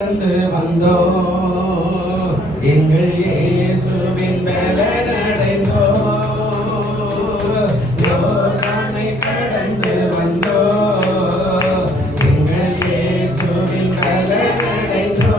வந்தோ எங்கள் இயேசுவின் பலனடைந்தோ யோர்தானை கடந்து வந்தோ எங்கள் இயேசுவின் பலனடைந்தோ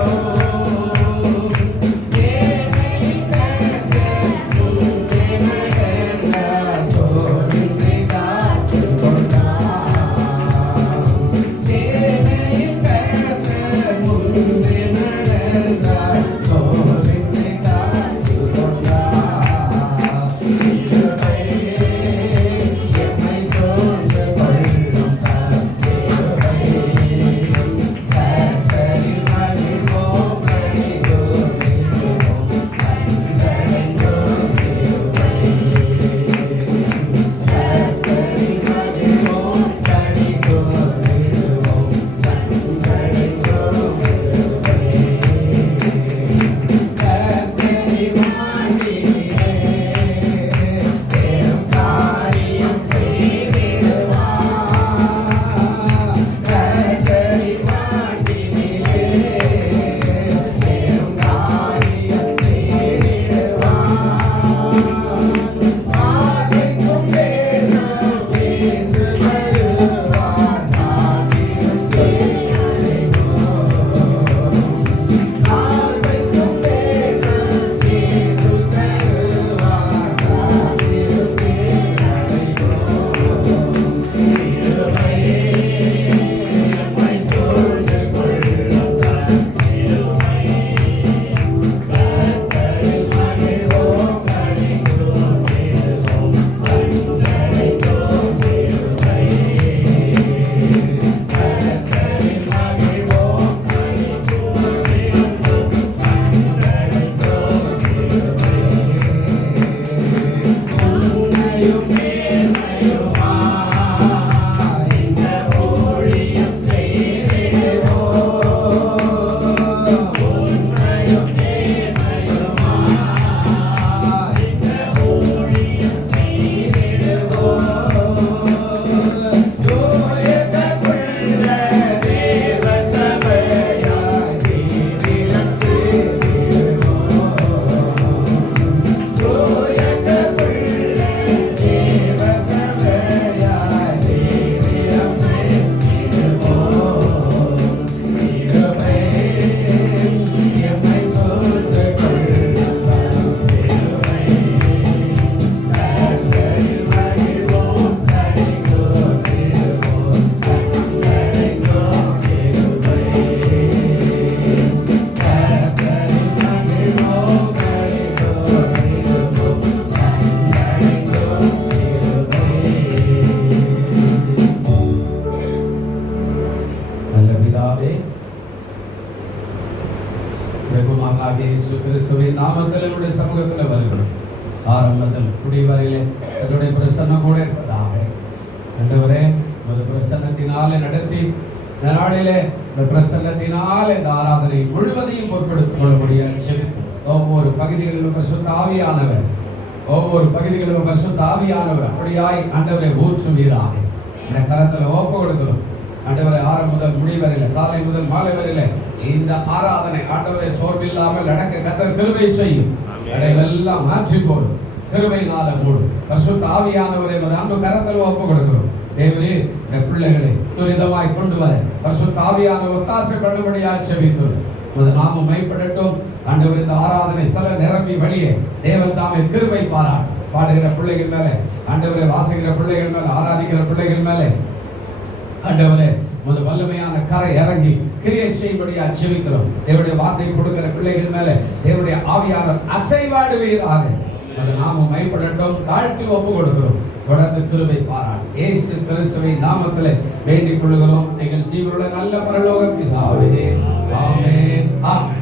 நாமத்தில் சமூகத்தில் வருகிறோம். ஆரம்பத்தில் குடிவரையிலே என்னுடைய பிரசன்னம் கூட இருப்பதாக ஆண்டவரே ஒரு பிரசன்னத்தினாலே நடத்தி நாளிலே இந்த பிரசன்னத்தினால் இந்த ஆராதனை முழுவதையும் பொறுப்பெடுத்துக் கொள்ள முடியாது. ஒவ்வொரு பகுதிகளிலும் பரிசுத்த ஆவியானவர் அப்படியாய் ஆண்டவரை ஊற்றுவீராக இந்த கரத்தில் ஒப்பு கொடுக்கிறோம். ஆண்டவரை ஆரம்பம் முதல் முடிவரையில காலை முதல் மாலை வரையில இந்த ஆராதனை ஆண்டவரை சோர்வில்லாமல் நடக்க கர்த்தர் கிருபை செய்யும். எல்லாம் மாற்றி போடும், கிருபையினால மூடும். பரிசுத்த ஆவியானவரை அன்பு கரத்தில் ஒப்பு கொடுக்கிறோம். தேவரே இந்த பிள்ளைகளை துரிதமாய் கொண்டு வர பரிசுத்த ஆவியானவர் ஒத்தாசை பண்ணும்படியாக செபிக்கிறோம். நாமம் மைப்படட்டும். ஆண்டவர் இந்த ஆராதனை சில நிரம்பி வழியே தேவன் தாமே கிருபை பாடுகிற பிள்ளைகள் மேலே, ஆண்டவரை வாசிக்கிற பிள்ளைகள் மேலே, ஆராதிக்கிற பிள்ளைகள் மேலே ஆண்டவரே முதல் வல்லமையான கரை இறங்கி கிரியை செய்யும்படியா ஜெபிக்கிறோம். தேவனுடைய வார்த்தை கொடுக்கிற பிள்ளைகள் மேலே தேவனுடைய ஆவியானவர் அசைவாடுவீராக. அது நாம மைப்படட்டும். தாழ்த்தி ஒப்பு கொடுக்கிறோம். தொடர்ந்து கிருபை பாராட்டு இயேசு கிறிஸ்துவின் நாமத்திலே வேண்டிக் கொள்கிறோம். எங்கள் ஜீவனுள்ள நல்ல பரலோக பிதாவே, ஆமென். ஆமென்.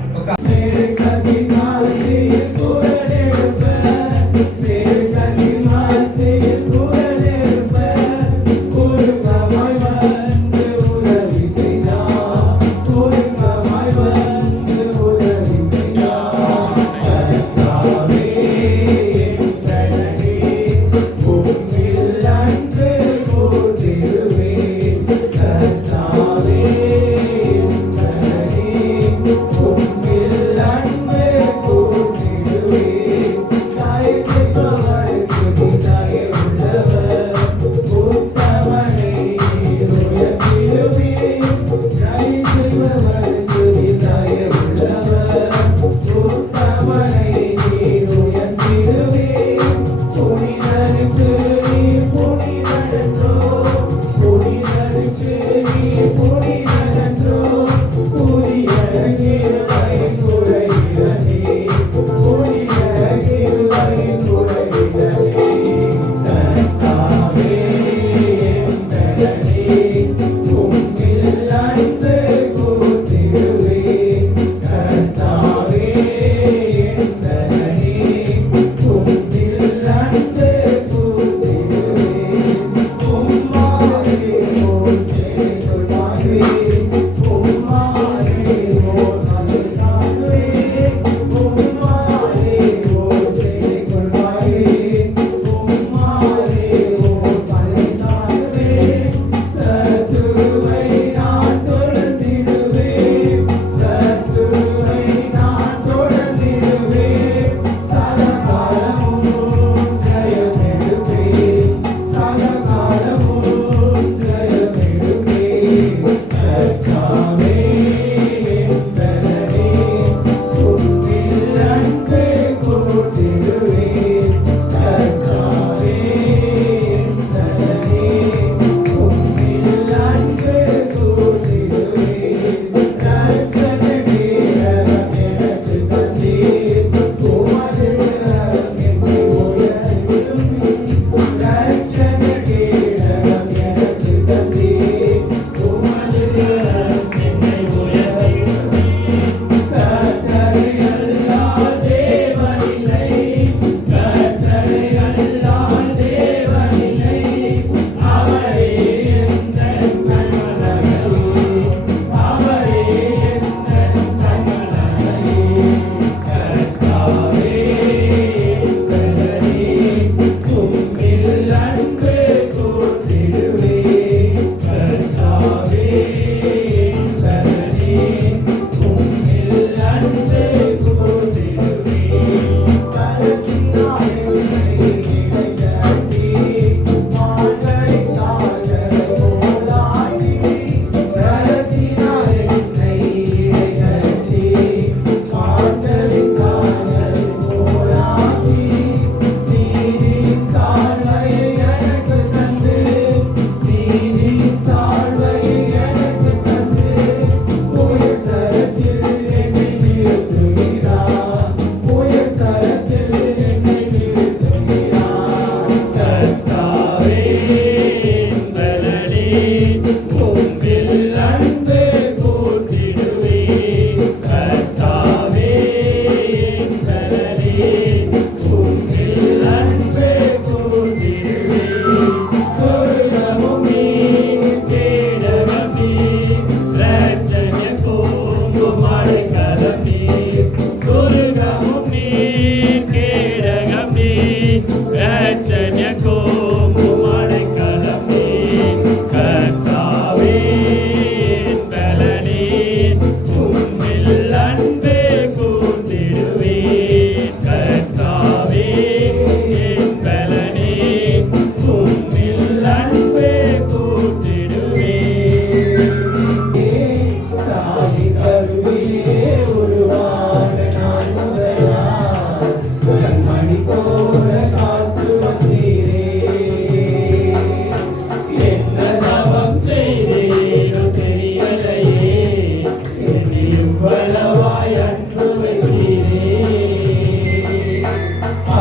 இவ்வளவாய் அன்பு வைத்தீரே.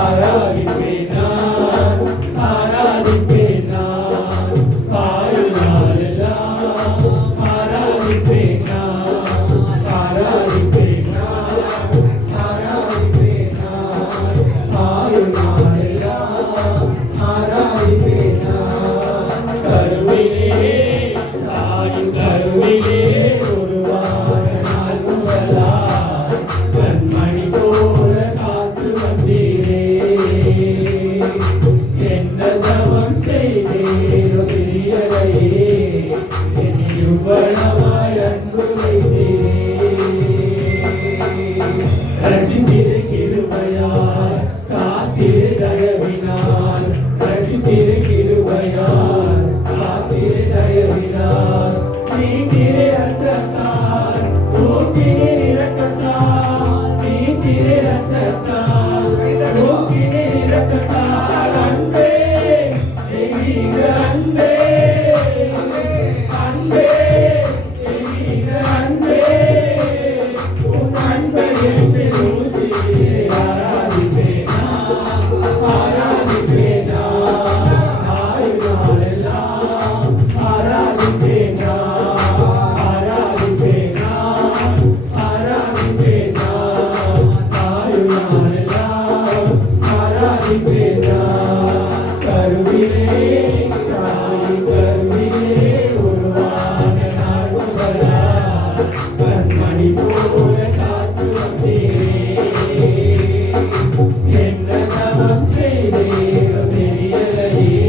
ஆராதிப்பேன் நான், ஆராதிப்பேன் நான், ஆயுள் நாளெல்லாம் ஆராதிப்பேன் நான், ஆராதிப்பேன் நான், ஆராதிப்பேன் நான், ஆயுள் நாளெல்லாம் ஆராதிப்பேன் நான். கருவிலே தாயின் கருவிலே உருவான நாள் முதலாய் கண்மணி போல காத்து வந்தீரே. என்ன தவம் செய்தேனோ தெரியலையே, என்னை இவ்வளவாய் அன்பு வைத்தீரே. ரசித்திரு கிருபையால் காத்திரு தயவினால், ரசித்திரு கிருபையால் காத்திரு தயவினால், நீந்திரு இரக்கத்தால் நோக்கினே இரக்கத்தால், நீந்திரு இரக்கத்தால் நோக்கினே இரக்கத்தால், அன்பே தெய்வீக அன்பே, அன்பே தெய்வீக அன்பே, உன் அன்பை என்னில் ஊற்றியே ஆராதிப்பேன் நான், ஆராதிப்பேன் நான், ஆயுள் நாளெல்லாம் ஆராதிப்பேன் நான், ஆராதிப்பேன் நான், ஆராதிப்பேன் நான், ஆயுள் நாளெல்லாம் ஆராதிப்பேன் நான். கருவிலே தாயின் கருவிலே உருவான நாள் முதலாய் கண்மணி போல காத்து வந்தீரே. என்ன தவம் செய்தேனோ தெரியலையே,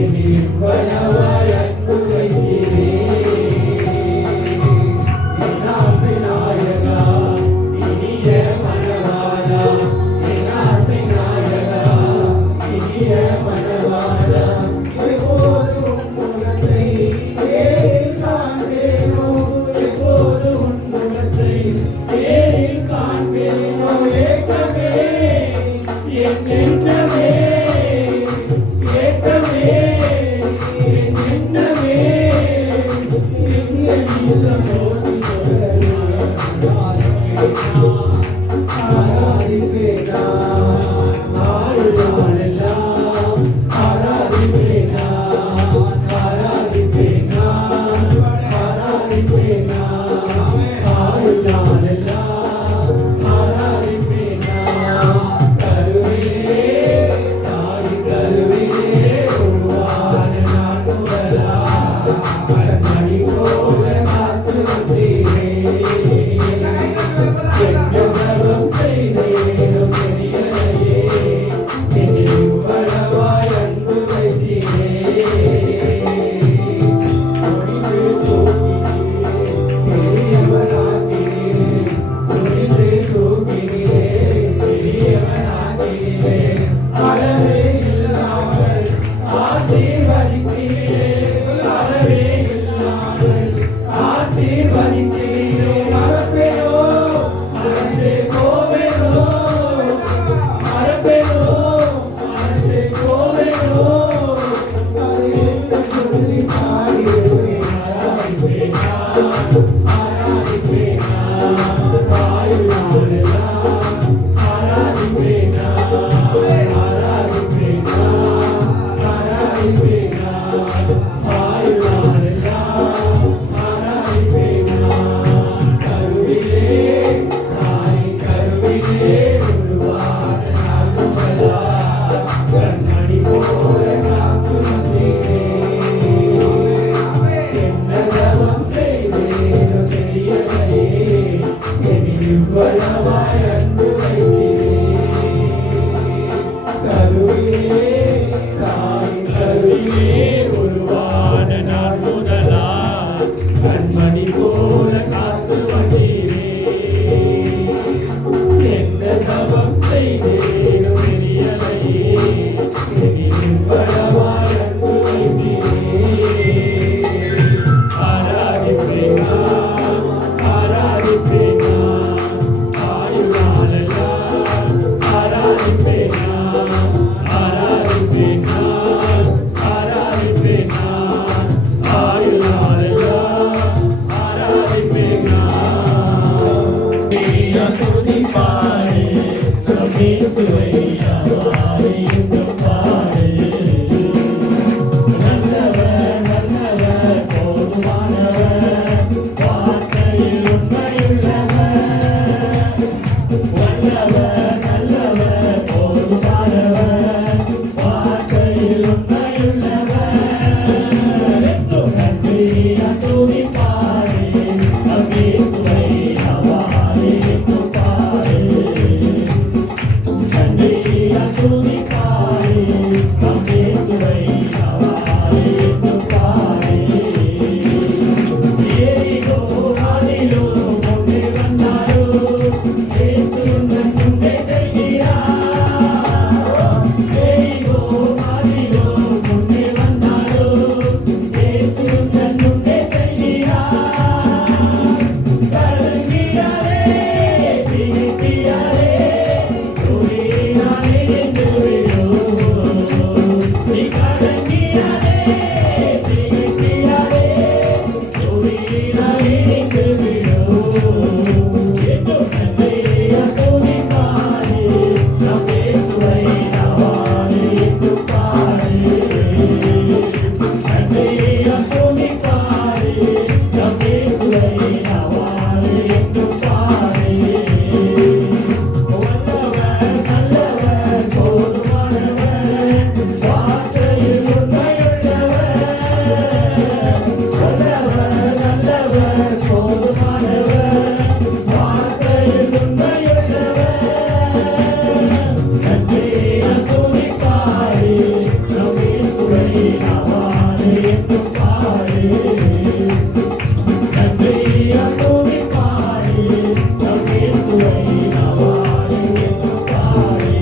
என்னை இவ்வளவாய் அன்பு வைத்தீரே. என் ஆசை நாயகா, இனிய மணவாளா, என் ஆசை நாயகா, இனிய மணவாளா, எப்போது உன் முகத்தை நேரில் காண்பேனோ, எப்போது உன் முகத்தை நேரில் காண்பேனோ, ஏக்கமே என் எண்ணமே, ஏக்கமே என் எண்ணமே, திவ்ய நீலம் போற்றி ஆராதிப்பேன் நான், ஆயுள் நாளெல்லாம் ஆராதிப்பேன் நான், ஆராதிப்பேன் நான், ஆராதிப்பேன் நான், ஆயுள் நாளெல்லாம் ஆராதிப்பேன் நான். கருவிலே தாயின் கருவிலே உருவான நாள் முதலாய் கண்மணி போல காத்து வந்தீரே. என்ன தவம் செய்தேனோ தெரியலையே, என்னை இவ்வளவாய் அன்பு வைத்தீரே. துணிந்து தூக்கினீரே, பெரியவனாக்கினீரே, துணிந்து தூக்கினீரே, பெரியவனாக்கினீரே, அளவே இல்லாமல் ஆசீர்வதித்தீரே, அளவே இல்லாமல் ஆசீர்வதித்தீரே. மறப்பேனோ, மறந்து போவேனோ, மறப்பேனோ, மறந்து போவேனோ, அதை என்று சொல்லி பாடிடுவேன். ஆராதிப்பேன் நான், ஆராதிப்பேன் நான், ஆயுள் நாளெல்லாம் ஆராதிப்பேன் நான், ஆராதிப்பேன் நான், ஆராதிப்பேன் நான், ஆயுள் நாளெல்லாம் ஆராதிப்பேன் நான். கருவிலே தாயின் கருவிலே உருவான நாள் முதலாய் கண்மணி போல காத்து வந்தீரே. என்ன தவம் செய்தேனோ தெரியலையே, என்னை இவ்வளவாய் அன்பு வைத்தீரே. கருவிலே தாயின் கருவிலே உருவான நாள் முதலாய் கண்மணி போல காத்து வந்தீரே. என்ன தவம் செய்தேனோ தெரியலையே, என்னை இவ்வளவாய் அன்பு வைத்தீரே. ஆராதிப்பேன் நான், ஆராதிப்பேன் நான், ஆயுள் இயேசுவை ஆராதிக்கும் பாடு. நல்லவர் நல்லவர் போதுமானவர், வார்த்தையில் உண்மையுள்ளவர். வல்லவர் நல்லவர் போதுமானவர், வார்த்தையில் உண்மையுள்ளவர். நன்றியா துதிப்பாரே, நம் இயேசுவை ஆராதிக்கும் பாடு. நன்றியா துதிப்பாரே, நம் இயேசுவை ஆராதிக்கும் பாடு. ஏரிகோ ஆதிலோ முன்னே வந்தாரோ, இயேசு உந்தன் முன்னே செல்கிறார். ஏரிகோ ஆதிலோ முன்னே வந்தாரோ, இயேசு உந்தன் முன்னே செல்கிறார். கலங்கிடாதே, திகைத்திடாதே, துதியினாலே நின்று விடு. நீ கலங்கிடாதே, திகைத்திடாதே, துதியினாலே நின்று விடு. என்றும் நன்றியா துதிப்பாரே, நம் இயேசுவை ஆராதிக்கும் பாடு. நன்றியா துதிப்பாரே, நம் இயேசுவை ஆராதிக்கும் பாடு. வல்லவர் நல்லவர் போதுமானவர், வார்த்தையில் உண்மையுள்ளவர். வல்லவர் நல்லவர் போதுமானவர், வார்த்தையில் உண்மையுள்ளவர். நன்றியா துதிப்பாரே, நம் இயேசுவை ஆராதிக்கும் பாடு. நன்றியா துதிப்பாரே, நம் இயேசுவை ஆராதிக்கும் பாடு.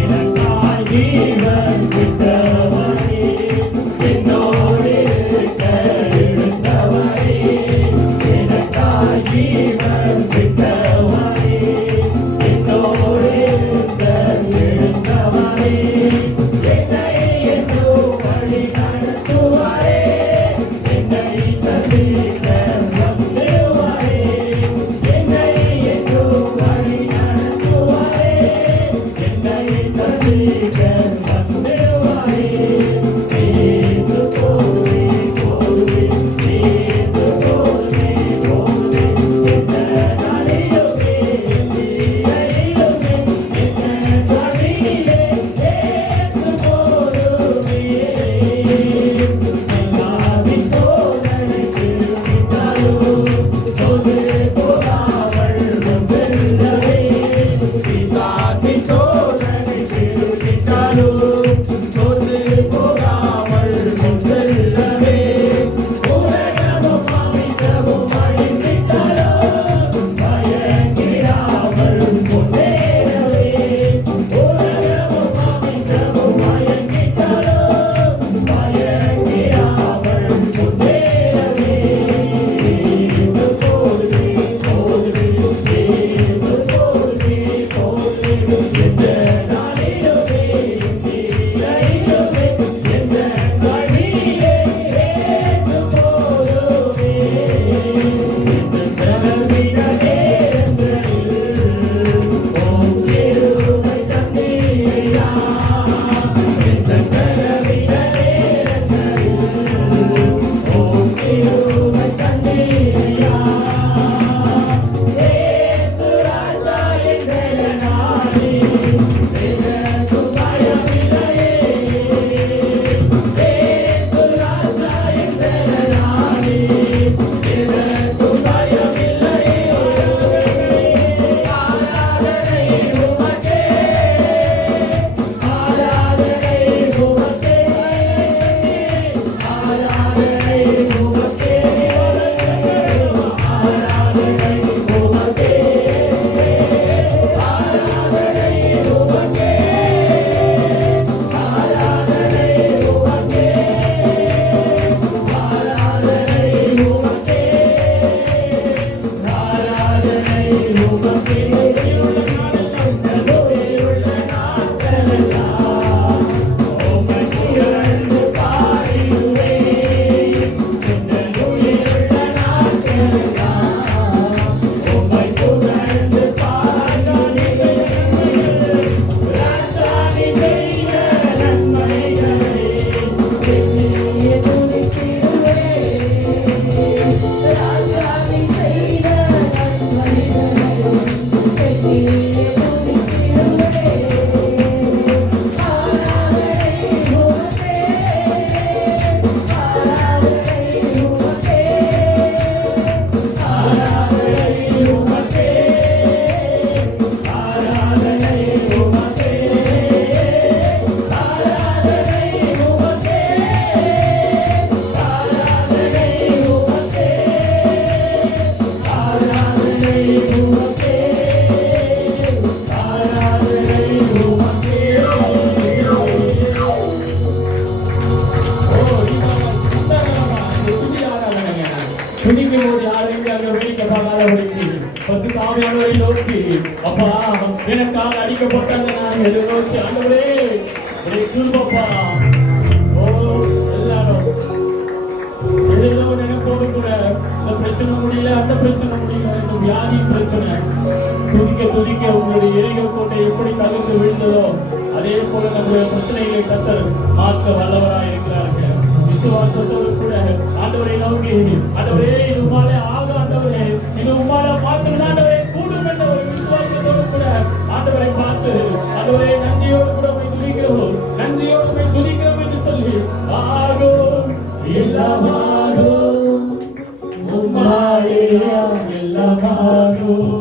எனக்காய் ஜீவன் விட்டவரே, என்னோடு இருக்க எழுந்தவரே. எனக்காய் ஜீவன் விட்டவரே, என்னோடு இருக்க எழுந்தவரே. என்னை என்றும் வழி நடத்துவாரே, என்னை சந்திக்க வந்துவாரே. என்னை என்றும் வழி நடத்துவாரே, என்னை சந்திக்க வந்துவாரே. இயேசு போதுமே போதுமே, இயேசு போதுமே போதுமே, எந்த நாளிலுமே தீரையிலுமே, எந்த வழியிலே இயேசு போதுமே. எல்லாவின் சோதனை திரும்பினாலும் சோது போகாமல் முன்பெல்லவே. பிசாசின் சோதனை திரும்பினாலும் சோது போகாமல் முன்பெல்லவே. உலகமும் அமைச்சமும் அழிந்திட்டாலும் பயங்கிடாமல் முன்னேறவே. உலகமும் அமைச்சமும் அழிந்திட்டாலும் பயங்கிடாமல் முன்னேறவே. இயேசு போதுமே போதுமே, இயேசு போதுமே போதுமே, எந்த நாளிலுமே தீரையிலுமே, எந்த வழியிலே இயேசு போதுமே. எந்த செலவின நேரங்களில் உம் கிருபை தந்தீரையா. எந்த செலவின நேரங்களில் உம் கிருபை தந்தீரையா. இயேசு ராஜா என் வேலனானே, எனக்கு பயமில்லையே. இயேசு ராஜா என் வேலனானே, எனக்கு பயமில்லையே. ஆராதனை உமக்கே, ஆராதனை உமக்கே, ஆராதனை உமக்கே, ஆராதனை உமக்கே, ஆராதனை உமக்கே, ஆராதனை உமக்கே, ஆராதனை உமக்கே, ஆராதனை உமக்கே. நோயுள்ள நாட்களெல்லாம் உம்மை புகழ்ந்து பாடிடுவேன். இந்த நோயுள்ள நாட்களெல்லாம் உம்மை புகழ்ந்து பாடிடுவேன். போகாதபடிக்கு பரிசுத்த ஆவியானவரை நோக்கி அப்பா எனக்காக அடிக்கப்பட்ட அந்த நாயை நோக்கி ஆண்டவரே கிருபப்பா. ஓ எல்லாரும் ஏதோ நினைப்போடு கூட இந்த பிரச்சனை முடியல, அந்த பிரச்சனை முடியல, இந்த வியாதி பிரச்சனை துதிக்க உங்களுடைய இறைகள் கோட்டை எப்படி தவிர்த்து விழுந்ததோ அதே போல நம்முடைய பிரச்சனைகளை கத்தர் மாற்ற வல்லவராய் இருக்கிறார்கள். விசுவாசத்தோடு கூட ஆண்டவரை நோக்கி ஆண்டவரே இது உம்மாலே ஆக ஆண்டவரே இது உம்மாலே மாற்றம் ஆண்டவரே கூடும் என்ற ஒரு விசுவாசத்தோடு கூட ஆண்டவரை பார்த்து ஆண்டவரே நன்றியோடு கூட உம்மை துதிக்கிறோம், நன்றியோடு உம்மை துதிக்கிறோம் என்று சொல்லி ஆகும் எல்லாமாகும் உம்மாலே எல்லாமாகும்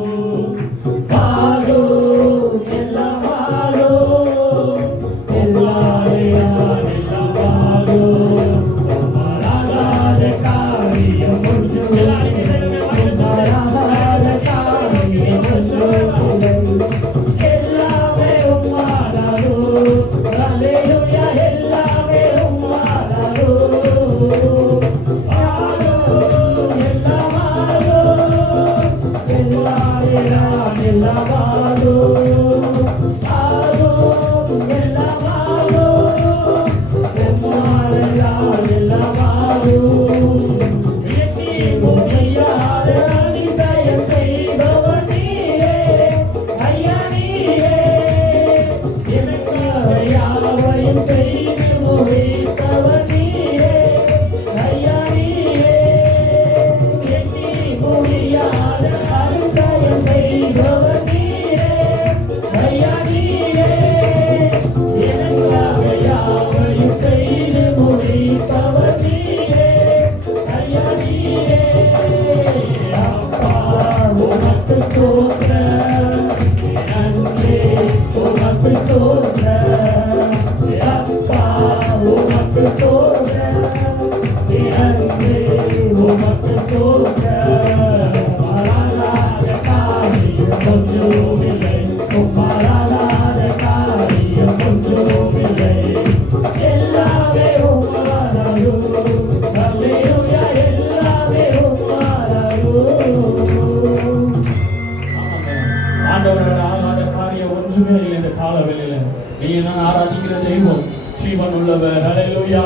ஆராதிக்கிற தெய்வம் ஜீவன் உள்ளவர். ஹல்லேலூயா.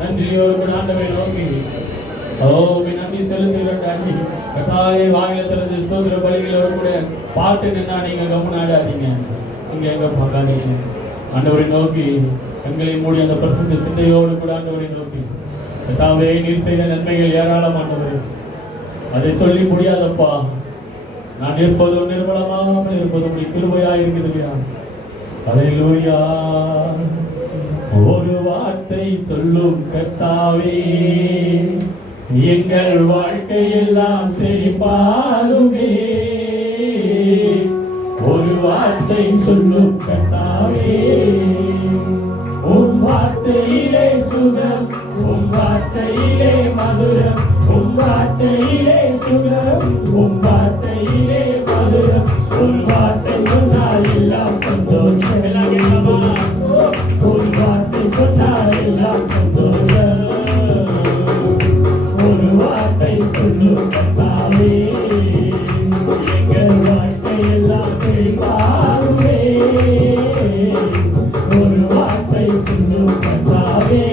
நன்றியோடு ஆண்டவரை நோக்கி நன்றி செலுத்துகிறாண்டி கட்டாய வாயில திறந்து ஸ்தோத்திர பலிகளோடு கூட பாட்டு நின்னா நீங்க கவனாடாதீங்க, இங்க எங்க பார்க்காதீங்க. ஆண்டவரை நோக்கி எங்களை மூடி அந்த பரிசுத்த சிந்தையோடு கூட ஆண்டவரை நோக்கி கட்டாவே நீர் செய்த நன்மைகள் ஏராளமானவர், அதை சொல்லி முடியாதப்பா. நான் இருப்பதும் நிர்மலமாக இருப்பதும் கிருபையா இருக்குதுயா. ஹல்லேலூயா. ஒரு வார்த்தை சொல்லும் கர்த்தாவே எங்கள் வாழ்க்கையெல்லாம் செழிப்பாகுமே. ஒரு வார்த்தை சொல்லும் கர்த்தாவே உம் வார்த்தையிலே சுகம், உம் வார்த்தையிலே மதுரம், உம் வார்த்தையிலே சுகம், உம் வார்த்தையிலே மதுரம். உன் வார்த்தை சொன்னால் எல்லாம் சந்தோஷம். உன் வார்த்தை சொன்னால் எல்லாம் சந்தோஷம். ஒரு வார்த்தை சொல்லும் கர்த்தாவே எங்கள் வாழ்க்கை எல்லாம் செழிப்பாகுமே. ஒரு வார்த்தை சொல்லும் கர்த்தாவே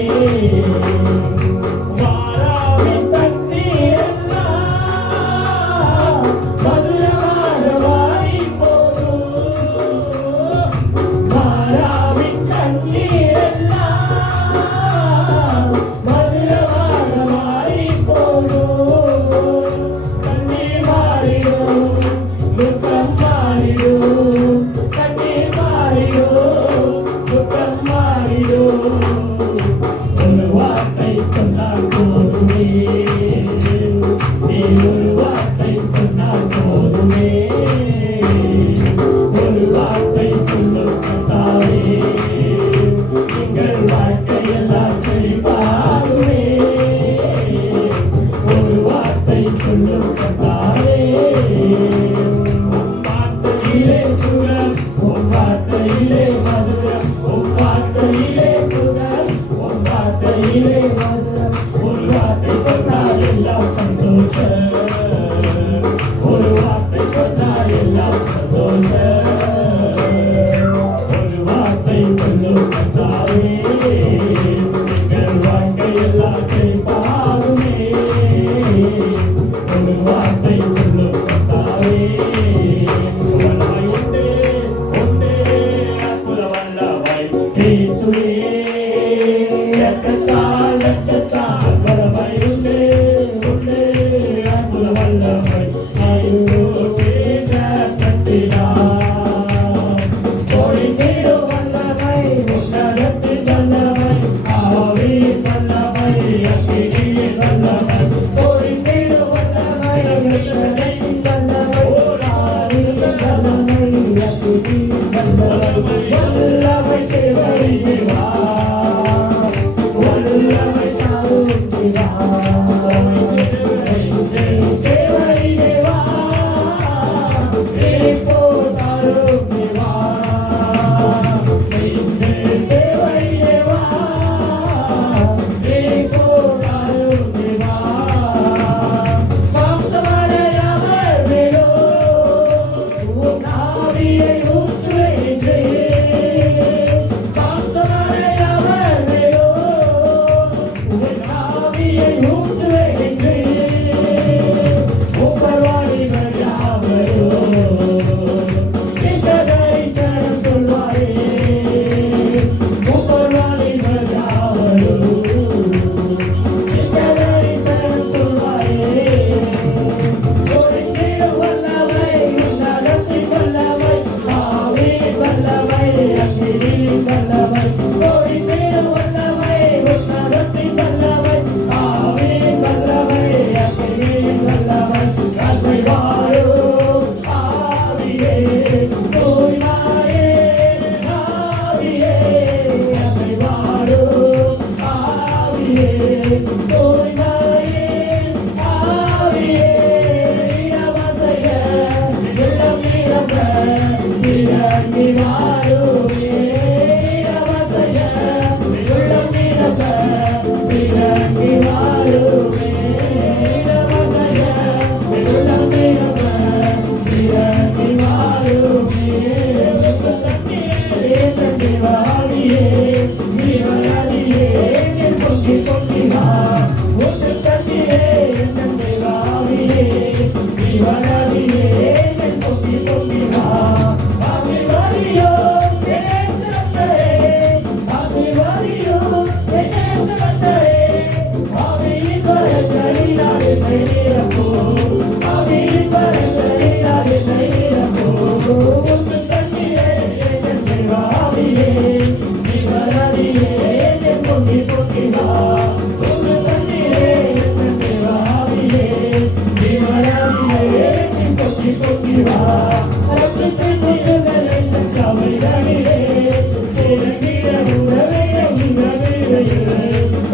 வாரும் ஆவியே தூய்மையே ஆவியே என்னை வாரும் ஆவியே தூய்மையே ஆவியே இலவசைய உள்ளம் நிரம்ப இறங்கி வாருமே இலவசைய உள்ளம் நிரம்ப இறங்கி வாருமே இலவசைய உள்ளம் நிரம்ப இறங்கி வாருமே தண்ணி வாரியே நீவராதியே பொங்கி பொங்கி வா ஒன்று தண்ணீரே தண்ணி வாரியே நீவராதியே பொங்கி பொங்கி வா ஆவி வாரியோ என்னே ஆவி வாரியோ என்னே ஆவி பரதரினாலே தைரப்போ ஆவி பரதரினாலே தைரப்போ ஒன்று தண்ணீரே தண்ணி வாரியே நீவராதியே பொங்கி பொங்கி வா ஒன்று தண்ணீரே தண்ணி வாரியே நீவராதியே பொங்கி பொங்கி வா ரத்து தண்ணீர்கள் என்ற கவலைகளிலே திரங்கிற உறவே உறவே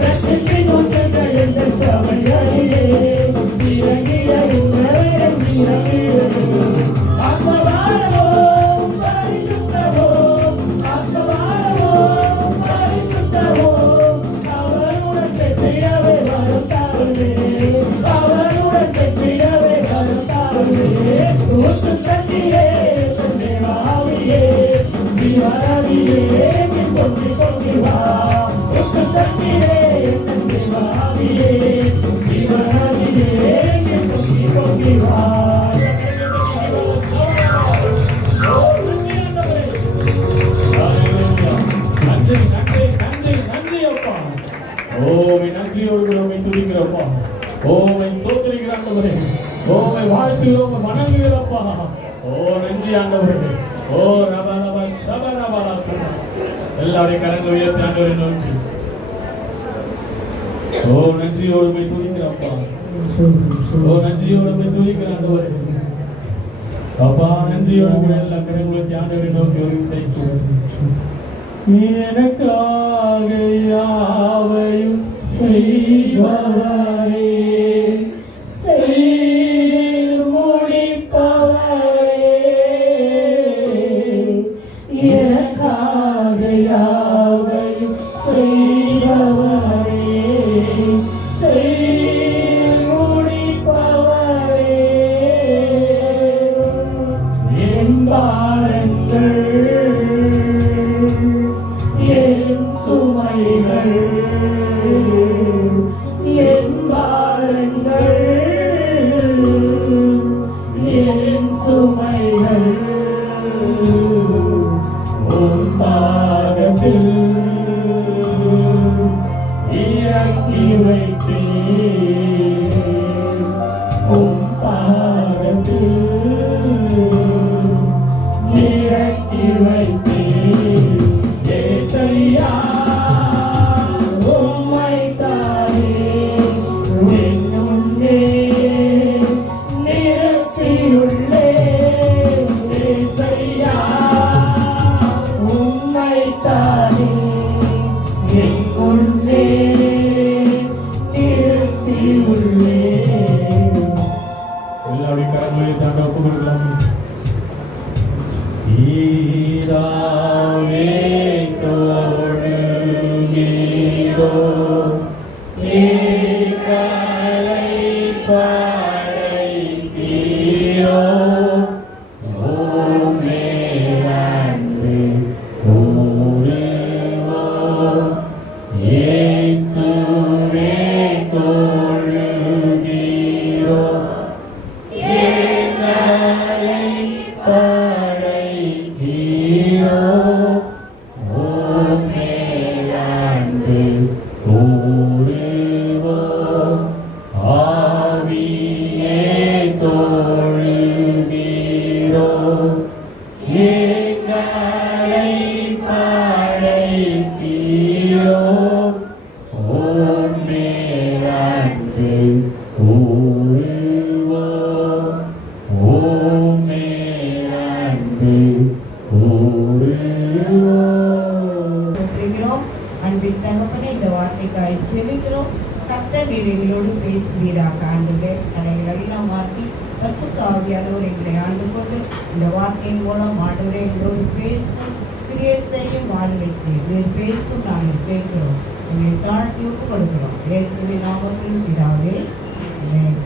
ரத்து தண்ணீர்கள் என்ற கவலைகளிலே திரங்கிற உறவே உறவே ஆத்மபாரமோ பரிசுத்தமோ ஆத்மபாரமோ பரிசுத்தமோ அவருடன் செற்றிடவே வரும் தாருமே அவருடன் செற்றிடவே வரும் தாருமே ஒன்று தண்ணீரே தன்னை வாவியே நீவராதியே பொங்கி பொங்கி வா ஒன்று தண்ணீரே தன்னை வாவியே நீவராதியே பொங்கி பொங்கி வா நன்றி நன்றி நன்றி நன்றி அப்பா ஓமை நன்றியோடு உம்மை துதிக்கிறோம்ப்பா ஓமை ஸ்தோத்திரிக்கிற ஆண்டவரே ஓமை வாழ்த்துகிறோம் வணங்குகிறோம்ப்பா ஓ நன்றி ஆண்டவரே ஓ ரப ரப சப ரப ரப எல்லாருடைய கரங்களை உயர்த்தி ஆண்டவரை நோக்கி ஓ நன்றியோடு உம்மை துதிக்கிறோம்ப்பா ஓ நன்றியோடு உம்மை துதிக்கிற ஆண்டவரே அப்பா நன்றியோடு கூட எல்லா கரங்களை ஆண்டவரை நோக்கி ஒரு செய்கிறோம் எனக்காக யாவையும் செய்பவரே செய்து முடிப்பவரே எனக்காக யாவையும் செய்பவரே செய்து முடிப்பவரே என் பாரங்கள் என் சுமைகள் என் பாரங்கள் என் சுமைகள் உன் பாதத்தில் இறக்கி வைத்தேன் உன் பாதத்தில் இறக்கி வைத்தேன் ஏசையா உம்மைத்தானே என் முன்னே நிறுத்தியுள்ளேன் ஏசையா உம்மைத்தானே என் முன்னே நிறுத்தியுள்ளேன் எல்லாருடைய கரங்களை தாண்ட ஒப்பு கொடுக்கலாமே ஈராவே தோழுகிறோ ஏகலை படைக்கிறோ ஓமே அன்பு கூறுவோ இயேசுவே தோழுகிறோ ஏகலை படைக்கிறோ ஓமே அன்பு கூறுவோ ஆவியே தோழுகிறோ கர்த்தர் நீர் எங்களோடு பேசுவீராக ஆண்டவரே. தடைகள் எல்லாம் மாற்றி பரிசுத்த ஆவியானவர் எங்களை ஆண்டு கொண்டு இந்த வார்த்தையின் மூலம் ஆண்டவரே எங்களோடு பேசும், கிரியை செய்யும், வாழ்வை செய்யும். நீர் பேசும், நாங்கள் கேட்கிறோம், எங்களை தாழ்த்தி ஒப்பு கொடுக்கிறோம். இயேசுவின் நாமத்தில் பிதாவே ஆமென்.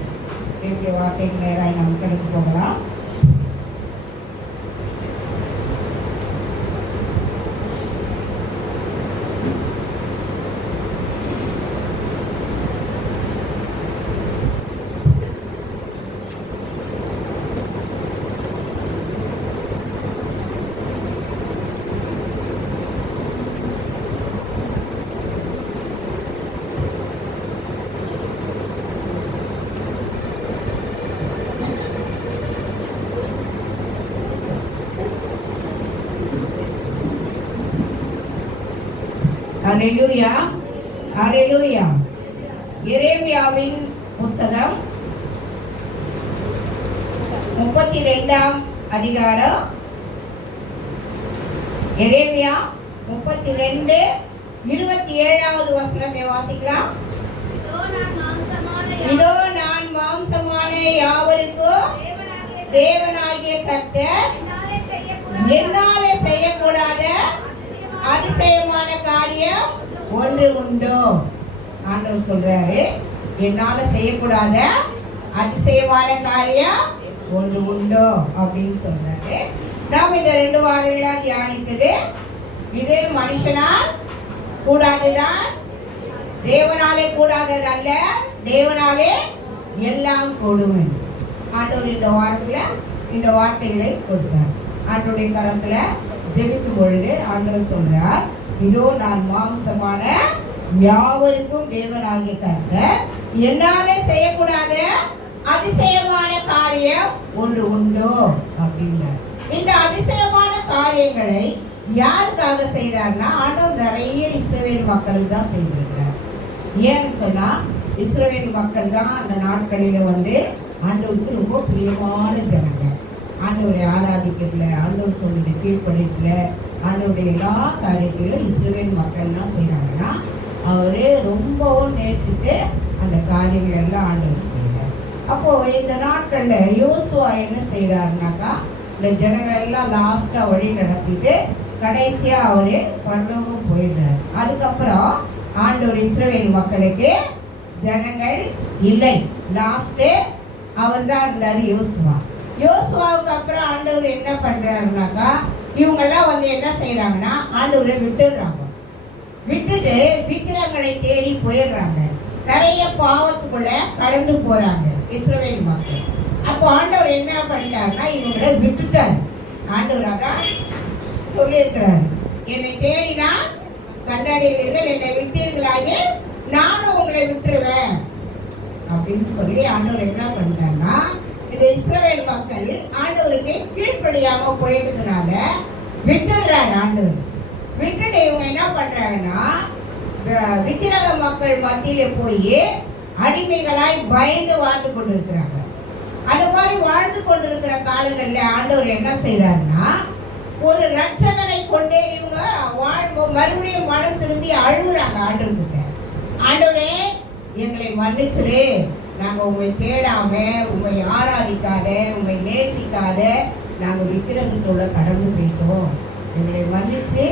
தேவனுடைய வார்த்தைக்கு நேராக நாம் கடந்து போகலாம். ஹல்லேலூயா, ஹல்லேலூயா. எரேமியாவின் புத்தகம் 32ஆம் அதிகாரம். எரேமியா 32:27வது வசனத்தை வாசிக்கலாம். இதோ நான் மாம்சமான யாவருக்கும் தேவனாகிய கர்த்தர் என்னாலே செய்யக்கூடாத அதிசயமான காரியம் ஒன்று உண்டோ. ஆண்டவர் சொல்றாரு, என்னால செய்யக்கூடாத அதிசயமான காரியம் ஒன்று உண்டோ அப்படின்னு சொல்றாரு. நாம் இந்த 2 வாரங்களா தியானித்தது, இது மனுஷனால் கூடாதுதான், தேவனாலே கூடாதது அல்ல, தேவனாலே எல்லாம் கூடும் என்று ஆண்டவர் இந்த வாரத்துல இந்த வார்த்தைகளை கொடுத்தார். ஆண்டவருடைய கரத்துல ஜெபிக்கும் பொழுது ஆண்டவர் சொல்றார், இதோ நான் மாம்சமான யாவருக்கும் தேவனாகிய கர்த்தர் என்னாலே செய்யக்கூடாத அதிசயமான காரியம் ஒன்று உண்டோ அப்படின்றார். இந்த அதிசயமான காரியங்களை யாருக்காக செய்யறாருன்னா, ஆண்டவர் நிறைய இஸ்ரவேல் மக்கள் தான் செய்திருக்கிறார். ஏன்னு சொன்னா, இஸ்ரவேல் மக்கள் தான் அந்த நாட்களில ஆண்டவருக்கு ரொம்ப பிரியமான ஜனங்க. ஆண்டவரை ஆராதிக்கிறதுல, ஆண்டவர் சொல்லுடைய கீழ்ப்படியத்துல, ஆண்டவருடைய எல்லா காரியத்திலும் இஸ்ரவேல் மக்கள்லாம் செய்யறாங்கன்னா அவரே ரொம்பவும் நேசித்து அந்த காரியங்கள் எல்லாம் ஆண்டவர் செய்யறார். அப்போ இந்த நாட்கள்ல யோசுவா என்ன செய்யறாருனாக்கா, இந்த ஜனங்கள் எல்லாம் லாஸ்டா வழி நடத்திட்டு கடைசியா அவரு பரலோகம் போயிடுறாரு. அதுக்கப்புறம் ஆண்டவர் இஸ்ரவேல் மக்களுக்கு ஜனங்கள் இல்லை, லாஸ்ட் அவர் தான் இருந்தாரு யோசுவா. யோசுவாவுக்கு அப்புறம் ஆண்டவர் என்ன பண்றாருனாக்கா, இவங்கெல்லாம் என்ன செய்யறாங்கன்னா ஆண்டவரை விட்டுடுறாங்க. விட்டுட்டு விக்கிரங்களை தேடி போயிடுறாங்க. நிறைய பாவத்துக்குள்ள கடந்து போறாங்க இஸ்ரவேல் மக்கள். அப்போ ஆண்டவர் என்ன பண்ணிட்டாருன்னா இவங்களை விட்டுட்டாரு. ஆண்டவர் அதான் சொல்லியிருக்கிறாரு, என்னை தேடினா கண்டடைவீர்கள், என்னை விட்டீர்களாக நானும் உங்களை விட்டுருவேன் அப்படின்னு சொல்லி ஆண்டவர் என்ன பண்ணிட்டாருன்னா, இந்த இஸ்ரவேல் மக்கள் ஆண்டவருக்கு கீழ்ப்படியாம போயிட்டதுனால விட்டுடுறாரு ஆண்டவர். விட்டுட்டு இவங்க என்ன பண்றாங்கன்னா, விக்கிரக மக்கள் மத்தியில போய் அடிமைகளாய் பயந்து வாழ்ந்து கொண்டிருக்கிறாங்க. அது மாதிரி வாழ்ந்து கொண்டிருக்கிற காலங்கள்ல ஆண்டவர் என்ன செய்யறாருன்னா, ஒரு ரட்சகனை கொண்டே இவங்க மறுபடியும் மனம் திரும்பி அழுகுறாங்க ஆண்டவர்கிட்ட. ஆண்டவரே எங்களை மன்னிச்சிரு, நாங்க உங்களை தேடாம, உங்களை ஆராதிக்காத, உங்களை நேசிக்காத நாங்க விக்கிரகத்தோட கடந்து போயிட்டோம், எங்களை மன்னிச்சு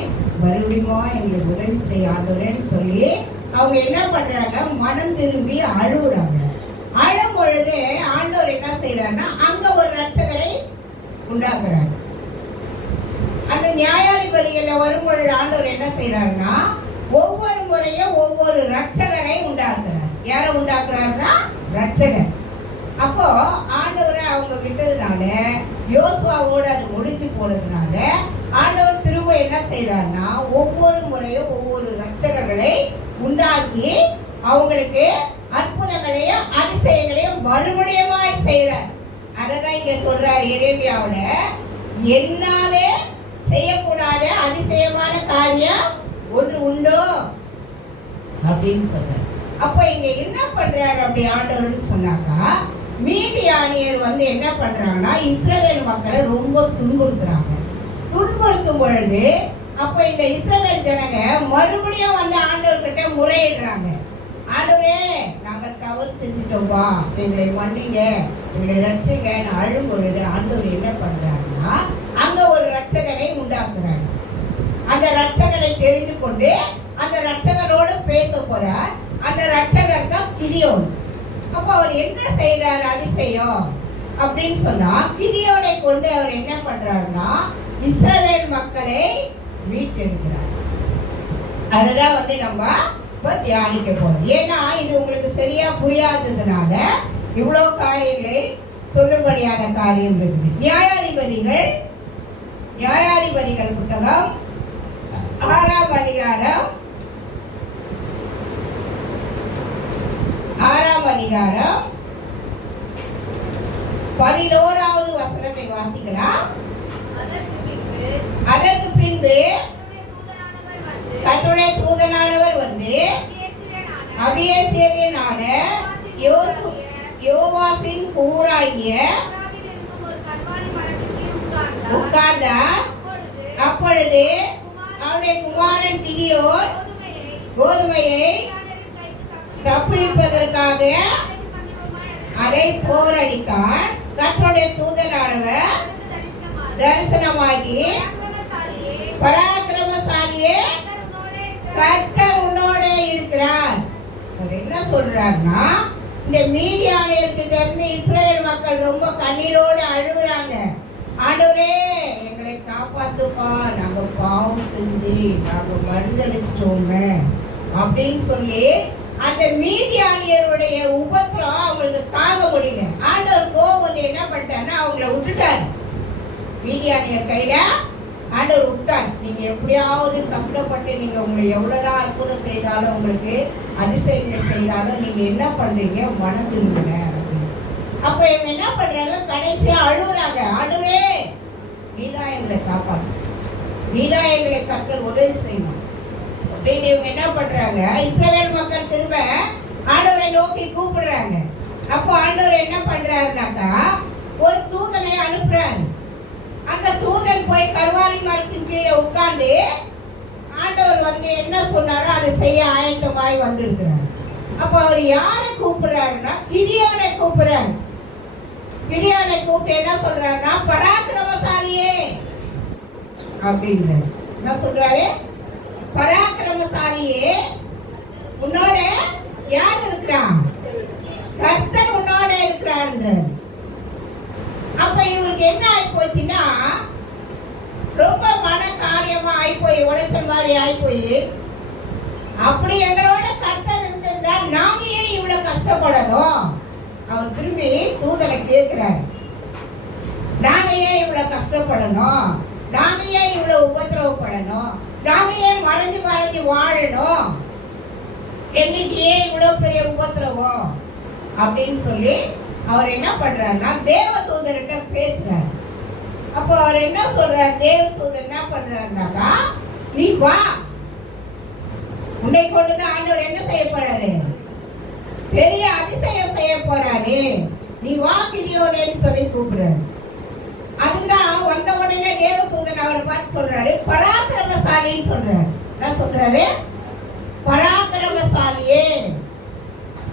மறுபடியும் எங்களுக்கு உதவி செய்ய ஆண்டவரேன்னு சொல்லி அவங்க என்ன பண்றாங்க, மனம் திரும்பி அழுகுறாங்க. அழும் பொழுது ஆண்டவர் என்ன செய்யறாருன்னா, அங்க ஒரு ரட்சகரை உண்டாக்குறாரு. அந்த நியாயாதிபதிகள்ல வரும் பொழுது ஆண்டவர் என்ன செய்யறாருன்னா, ஒவ்வொரு முறையும் ஒவ்வொரு ரட்சகரை உண்டாக்குறார். யாரை உண்டாக்குறாருன்னா ரட்சகர். அப்போ ஆண்டவரை அவங்க விட்டதுனால, யோசுவாவோடு அது முடிச்சு போனதுனால ஆண்டவர் திரும்ப என்ன செய்யறாருன்னா, ஒவ்வொரு முறையும் ஒவ்வொரு ரட்சகர்களை உண்டாக்கி அவங்களுக்கு அற்புதங்களையும் அதிசயங்களையும் மறுபடியுமாய் செய்யறார். அததான் இங்க சொல்றாரு எரேமியாவுல, என்னாலே செய்யக்கூடாத அதிசயமான காரியம் ஒன்று உண்டோ அப்படின்னு சொல்றாரு. அப்ப இங்க என்ன பண்றாரு அப்படி ஆண்டவர்னு சொன்னாக்கா, மீதியானியர் என்ன பண்றாங்கன்னா, இஸ்ரவேல் மக்களை ரொம்ப துன்புறுத்துறாங்க. துன்புறுத்தும் பொழுது அப்ப இந்த இஸ்ரவேல் ஜனங்க மறுபடியும் ஆண்டவர்கிட்ட முறையிடுறாங்க. ஆண்டவரே தவறு செஞ்சுட்டோம்பா, எங்களை மன்னிங்க, எங்களை ரட்சிங்கன்னு அழும் பொழுது ஆண்டவர் என்ன பண்றாருன்னா அங்க ஒரு ரட்சகனை உண்டாக்குறாரு. அந்த ரட்சகனை தெரிந்து கொண்டு அந்த ரட்சகனோடு பேச போறார். அந்த ரட்சகர் தான் கிதியோன். அப்ப அவர் என்ன செய்யறாரு அதிசயம் அப்படின்னு சொன்னா, கிதியோனை கொண்டு அவர் என்ன பண்றாருன்னா இஸ்ரவேல் மக்களை மீட்டெடுக்கிறார். அதுதான் நம்ம இப்ப தியானிக்க போறோம். ஏன்னா இது உங்களுக்கு சரியா புரியாததுனால இவ்வளவு காரியங்களை சொல்லும்படியான காரியம் இருக்குது. நியாயாதிபதிகள் புத்தகம் 6ஆம் அதிகாரம் 11வது வசனத்தை வாசிக்கலாம். அதற்கு பின்பு கர்த்தருடைய தூதனானவர் வந்து அபியேசேரியனான யோவாசின் ஊராகிய உட்கார்ந்தார். அப்பொழுது அவருடைய குமாரன் கிதியோன் கோதுமையை தப்புவிப்பதற்காக அதை போரடித்தான். கர்த்தருடைய தூதனானவர் தரிசனமாகி, பராக்கிரமசாலியே, கர்த்தர் உன்னோட இருக்கிறார். அவர் என்ன சொல்றாருன்னா, இந்த மீதியானியர்கிட்ட இருந்து இஸ்ரவேல் மக்கள் ரொம்ப கண்ணீரோடு அழுகுறாங்க. ஆண்டவரே எங்களை காப்பாத்துப்பா, நாங்க பாவம் செஞ்சு நாங்க மறுதலிச்சிட்டோமே அப்படின்னு சொல்லி அந்த மீதியானியருடைய உபத்திரம் அவங்களுக்கு தாங்க முடியல. ஆண்டவர் கோபம் வந்து என்ன பண்ணிட்டாருன்னா அவங்கள விட்டுட்டாரு. மீதியானியர் கையில ஆண்டவர் விட்டார். நீங்க எப்படியாவது கஷ்டப்பட்டு நீங்க உங்களை எவ்வளவுதான் அற்புதம் செய்தாலும் உங்களுக்கு அதிசயங்களை செய்தாலும் நீங்க என்ன பண்றீங்க, மனம் திரும்புங்க. அப்ப இவங்க என்ன பண்றாங்க, கடைசியா அழுகுறாங்க. ஆண்டவரே நீதான் எங்களை காப்பாத்து, நீதான் எங்களை கர்த்தர் உதவி செய்யணும் அப்படின்னு இவங்க என்ன பண்றாங்க. இஸ்ரவேல் மக்கள் திரும்ப ஆண்டவரை நோக்கி கூப்பிடுறாங்க. அப்போ ஆண்டவர் என்ன பண்றாருனாக்கா ஒரு தூதனை அனுப்புறாரு. அந்த தூதன் போய் கர்வாலி மரத்தின் கீழே உட்கார்ந்து ஆண்டவர் வந்து என்ன சொன்னாரோ அதை செய்ய ஆயத்தமாய் வந்திருக்கிறார். அப்ப அவர் யாரை கூப்பிடுறாருன்னா கிதியோனை கூப்பிடுறாரு. கிதியோனை கூப்பிட்டு என்ன சொல்றாருன்னா, பராக்கிரமசாலியே அப்படின்றாரு. என்ன சொல்றாரு, பராக்கிரமசாலியே, உன்னோட யார் இருக்கிறான், கர்த்தர் உன்னோட இருக்கிறார். அப்ப இவருக்கு என்ன ஆகி போச்சுன்னா ரொம்ப மன காரியமா ஆயிப்போய், உழைச்சல் மாதிரி ஆயிப்போய், அப்படி எங்களோட கர்த்தர் இருந்திருந்தா நாங்க ஏன் இவ்வளவு கஷ்டப்படணும். அவர் திரும்பி தூதனை கேட்கிறார், நாங்க ஏன் இவ்வளவு கஷ்டப்படணும், நாங்க ஏன் இவ்வளவு உபத்திரவப்படணும், நாங்க ஏன் மறைஞ்சு மறைஞ்சு வாழணும், எங்களுக்கு ஏன் இவ்வளவு பெரிய உபத்திரவம் அப்படின்னு சொல்லி அவர் என்ன பண்றாருன்னா தேவ தூதர்கிட்ட பேசுறாரு. அப்போ அவர் என்ன சொல்றாரு, தேவ தூதர் என்ன பண்றாருனாக்கா, நீ வா, உன்னை கொண்டுதான் ஆண்டவர் என்ன செய்ய போறாரு, பெரிய அதிசயம் செய்ய போறாரு, நீ வா கிதியோனேன்னு சொல்லி கூப்பிடுறாரு. அதுதான் வந்த உடனே தேவ தூதன் அவரை பார்த்து சொல்றாரு, பராக்கிரமசாலின்னு சொல்றாரு. என்ன சொல்றாரு, பராக்கிரமசாலியே,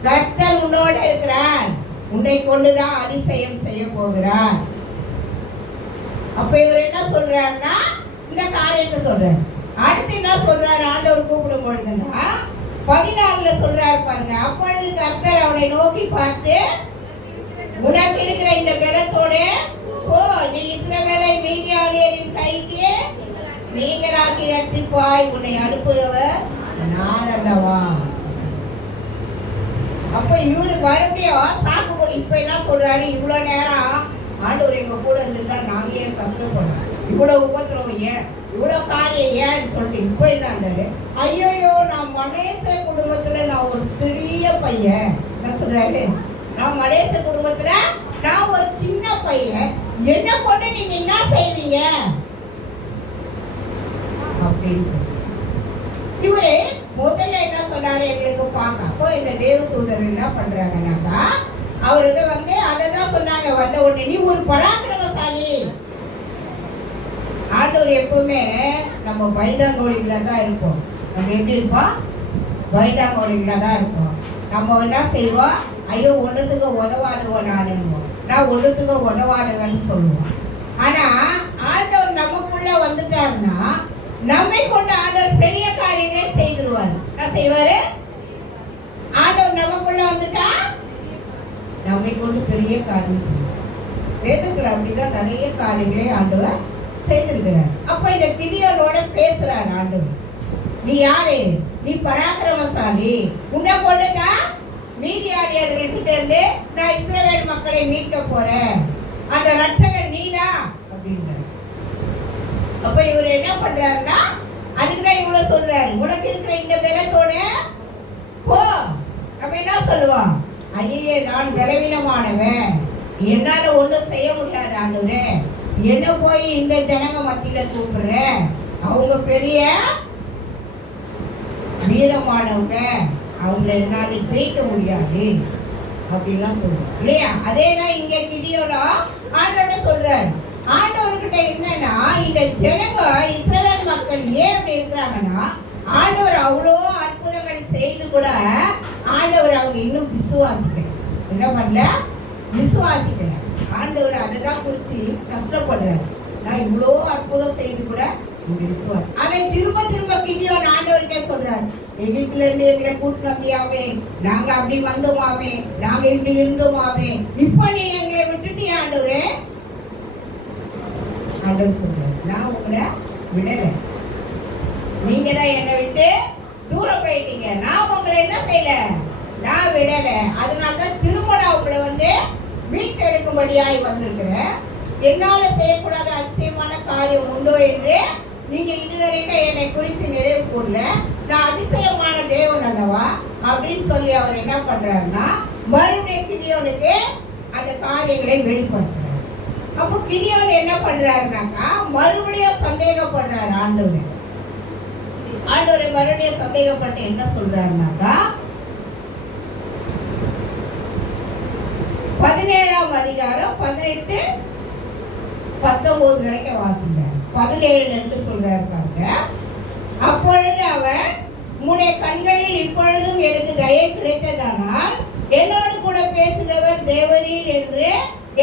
கர்த்தர் உன்னோட இருக்கிறார், உன்னை கொண்டுதான் அதிசயம் செய்ய போகிறார். அப்ப இவர் என்ன சொல்றாருன்னா இந்த காரியத்தை சொல்றாரு. அடுத்து என்ன சொல்றாரு, ஆண்டவர் கூப்பிடும் பொழுதுன்னா 14ல சொல்றாரு பாருங்க, அப்பொழுது கர்த்தர் அவனை நோக்கி பார்த்து, உனக்கு இருக்கிற இந்த பலத்தோட போ, நீ இஸ்ரவேலை மீதியானியரின் கைக்கு நீங்களாக்கி ரட்சிப்பாய், உன்னை அனுப்புகிறவர் நான் அல்லவா. அப்ப இவரு மறுபடியும் சாக்கு போய் இப்ப என்ன சொல்றாரு, இவ்வளவு நேரம் ஆண்டவர் எங்க கூட இருந்திருந்தா நாங்க ஏன் கஷ்டப்படுறோம், இவ்வளவு உபத்திரவம் ஏன், இவ்வளவு காரியம் ஏன்னு சொல்லிட்டு இப்ப என்னன்றாரு, ஐயோ நான் மனேச குடும்பத்துல நான் ஒரு சிறிய பையன். என்ன சொல்றாரு, நான் மனேச குடும்பத்துல நான் ஒரு சின்ன பையன், என்ன கொண்டு நீங்க என்ன செய்வீங்க அப்படின்னு சொல்லி இவரு முதல்ல என்ன சொன்னாரு எங்களுக்கு பார்க்க. அப்போ இந்த தேவ தூதர் என்ன பண்றாங்கன்னாக்கா அவருக்கு வந்து அததான் சொன்னாங்க, வந்த உடனே நீ ஒரு பராக்கிரமசாலி. ஆண்டவர் எப்பவுமே நம்ம பயந்தாங்கோலிகளா தான் இருப்போம். நம்ம எப்படி இருப்போம், பயந்தாங்கோலிகளா தான் இருப்போம். நம்ம என்ன செய்வோம், ஐயோ ஒன்றுத்துக்கு உதவாதவன் நான் ஒன்றுத்துக்கு உதவாதவன் சொல்லுவோம். ஆனா ஆண்டவர் நமக்குள்ள வந்துட்டாருன்னா நம்மை கொண்டு ஆண்டவர் பெரிய காரியங்களை செய்திருவார். என்ன செய்வாரு? ஆண்டவர் நமக்குள்ள வந்துட்டா நம்மை கொண்டு பெரிய காரியம் செய்வார். வேதத்துல அப்படிதான் நிறைய காரியங்களை ஆண்டவர் செய்திருக்கிறார். அப்ப இந்த கிதியோனோட பேசுறார் ஆண்டவர். நீ யாரு? நீ பராக்கிரமசாலி. உன்னை கொண்டுதான் மீதியானியர்கள்கிட்ட இருந்து நான் இஸ்ரவேல் மக்களை மீட்க போறேன். அந்த ரட்சகன் நீனா அப்படின்றார். அப்ப இவர் என்ன பண்றாருன்னா அதுக்குதான் இவ்வளவு சொல்றாரு, உனக்கு இருக்கிற இந்த பலத்தோட போ. நம்ம என்ன சொல்லுவோம், ஐயே நான் பலவீனமானவன், என்னால ஒண்ணும் செய்ய முடியாது ஆண்டவரே, என்ன போய் இந்த ஜனங்க மத்தியில கூப்பிடுற, அவங்க பெரிய வீரமானவங்க, அவங்கள என்னால ஜெயிக்க முடியாது அப்படின்லாம் சொல்லுவோம் இல்லையா? அதேதான் இங்க கிதியோட ஆண்டவர் சொல்றாரு. ஆண்டவர்கிட்ட என்னன்னா இந்த ஜனங்க இஸ்ரவேல் மக்கள் ஏன் அப்படி இருக்கிறாங்கன்னா ஆண்டவர் அவ்வளோ அற்புதங்கள் செய்து கூட ஆண்டவர் அவங்க இன்னும் விசுவாசிக்கல. என்ன பண்ணல? விசுவாசிக்கல. ஆண்டவர் அதை தான் குறிச்சு கஷ்டப்படுறாரு. நான் இவ்வளோ அற்புதம் செய்து கூட விசுவாசி. அதை திரும்ப திரும்ப கிதியோன் ஆண்டவருக்கே சொல்றாரு, எகிப்துல இருந்து எங்களை கூட்டினே, நாங்க அப்படி வந்தோமாமே, நாங்க இப்படி இருந்தோமாமே, இப்ப நீ எங்களை விட்டுட்டு ஆண்டவரே. ஆண்டவர் சொல்றாரு, நான் உங்களை விடல, நீங்க தான் என்னை விட்டு தூரம் போயிட்டீங்க, நான் உங்களை என்ன செய்யல, நான் விடல. அதனாலதான் திரும்ப நான் உங்களை மீட்டெடுக்கும்படியாய் வந்திருக்கிறேன். என்னால செய்யக்கூடாத அதிசயமான காரியம் உண்டோ என்று நீங்க இதுவரைக்கும் என்னை குறித்து நினைவு கூறல, நான் அதிசயமான தேவன் அல்லவா அப்படின்னு சொல்லி அவர் என்ன பண்றாருன்னா மறுபடியும் கிதியோனுக்கு அந்த காரியங்களை வெளிப்படுத்துறாரு. அப்போ கிதியோன் என்ன பண்றாருனாக்கா மறுபடியும் சந்தேகப்படுறாரு ஆண்டவரை. மறுபடியும் சந்தேகப்பட்டு என்ன சொல்றாருனாக்கா 17ஆம் அதிகாரம் 18-19 வரைக்கும் வாசிங்க. 17 என்று சொல்றாரு பாருங்க. அப்பொழுது அவன், உம்முடைய கண்களில் இப்பொழுதும் எனக்கு தயை கிடைத்ததானால் என்னோடு கூட பேசுகிறவர் தேவரீர் என்று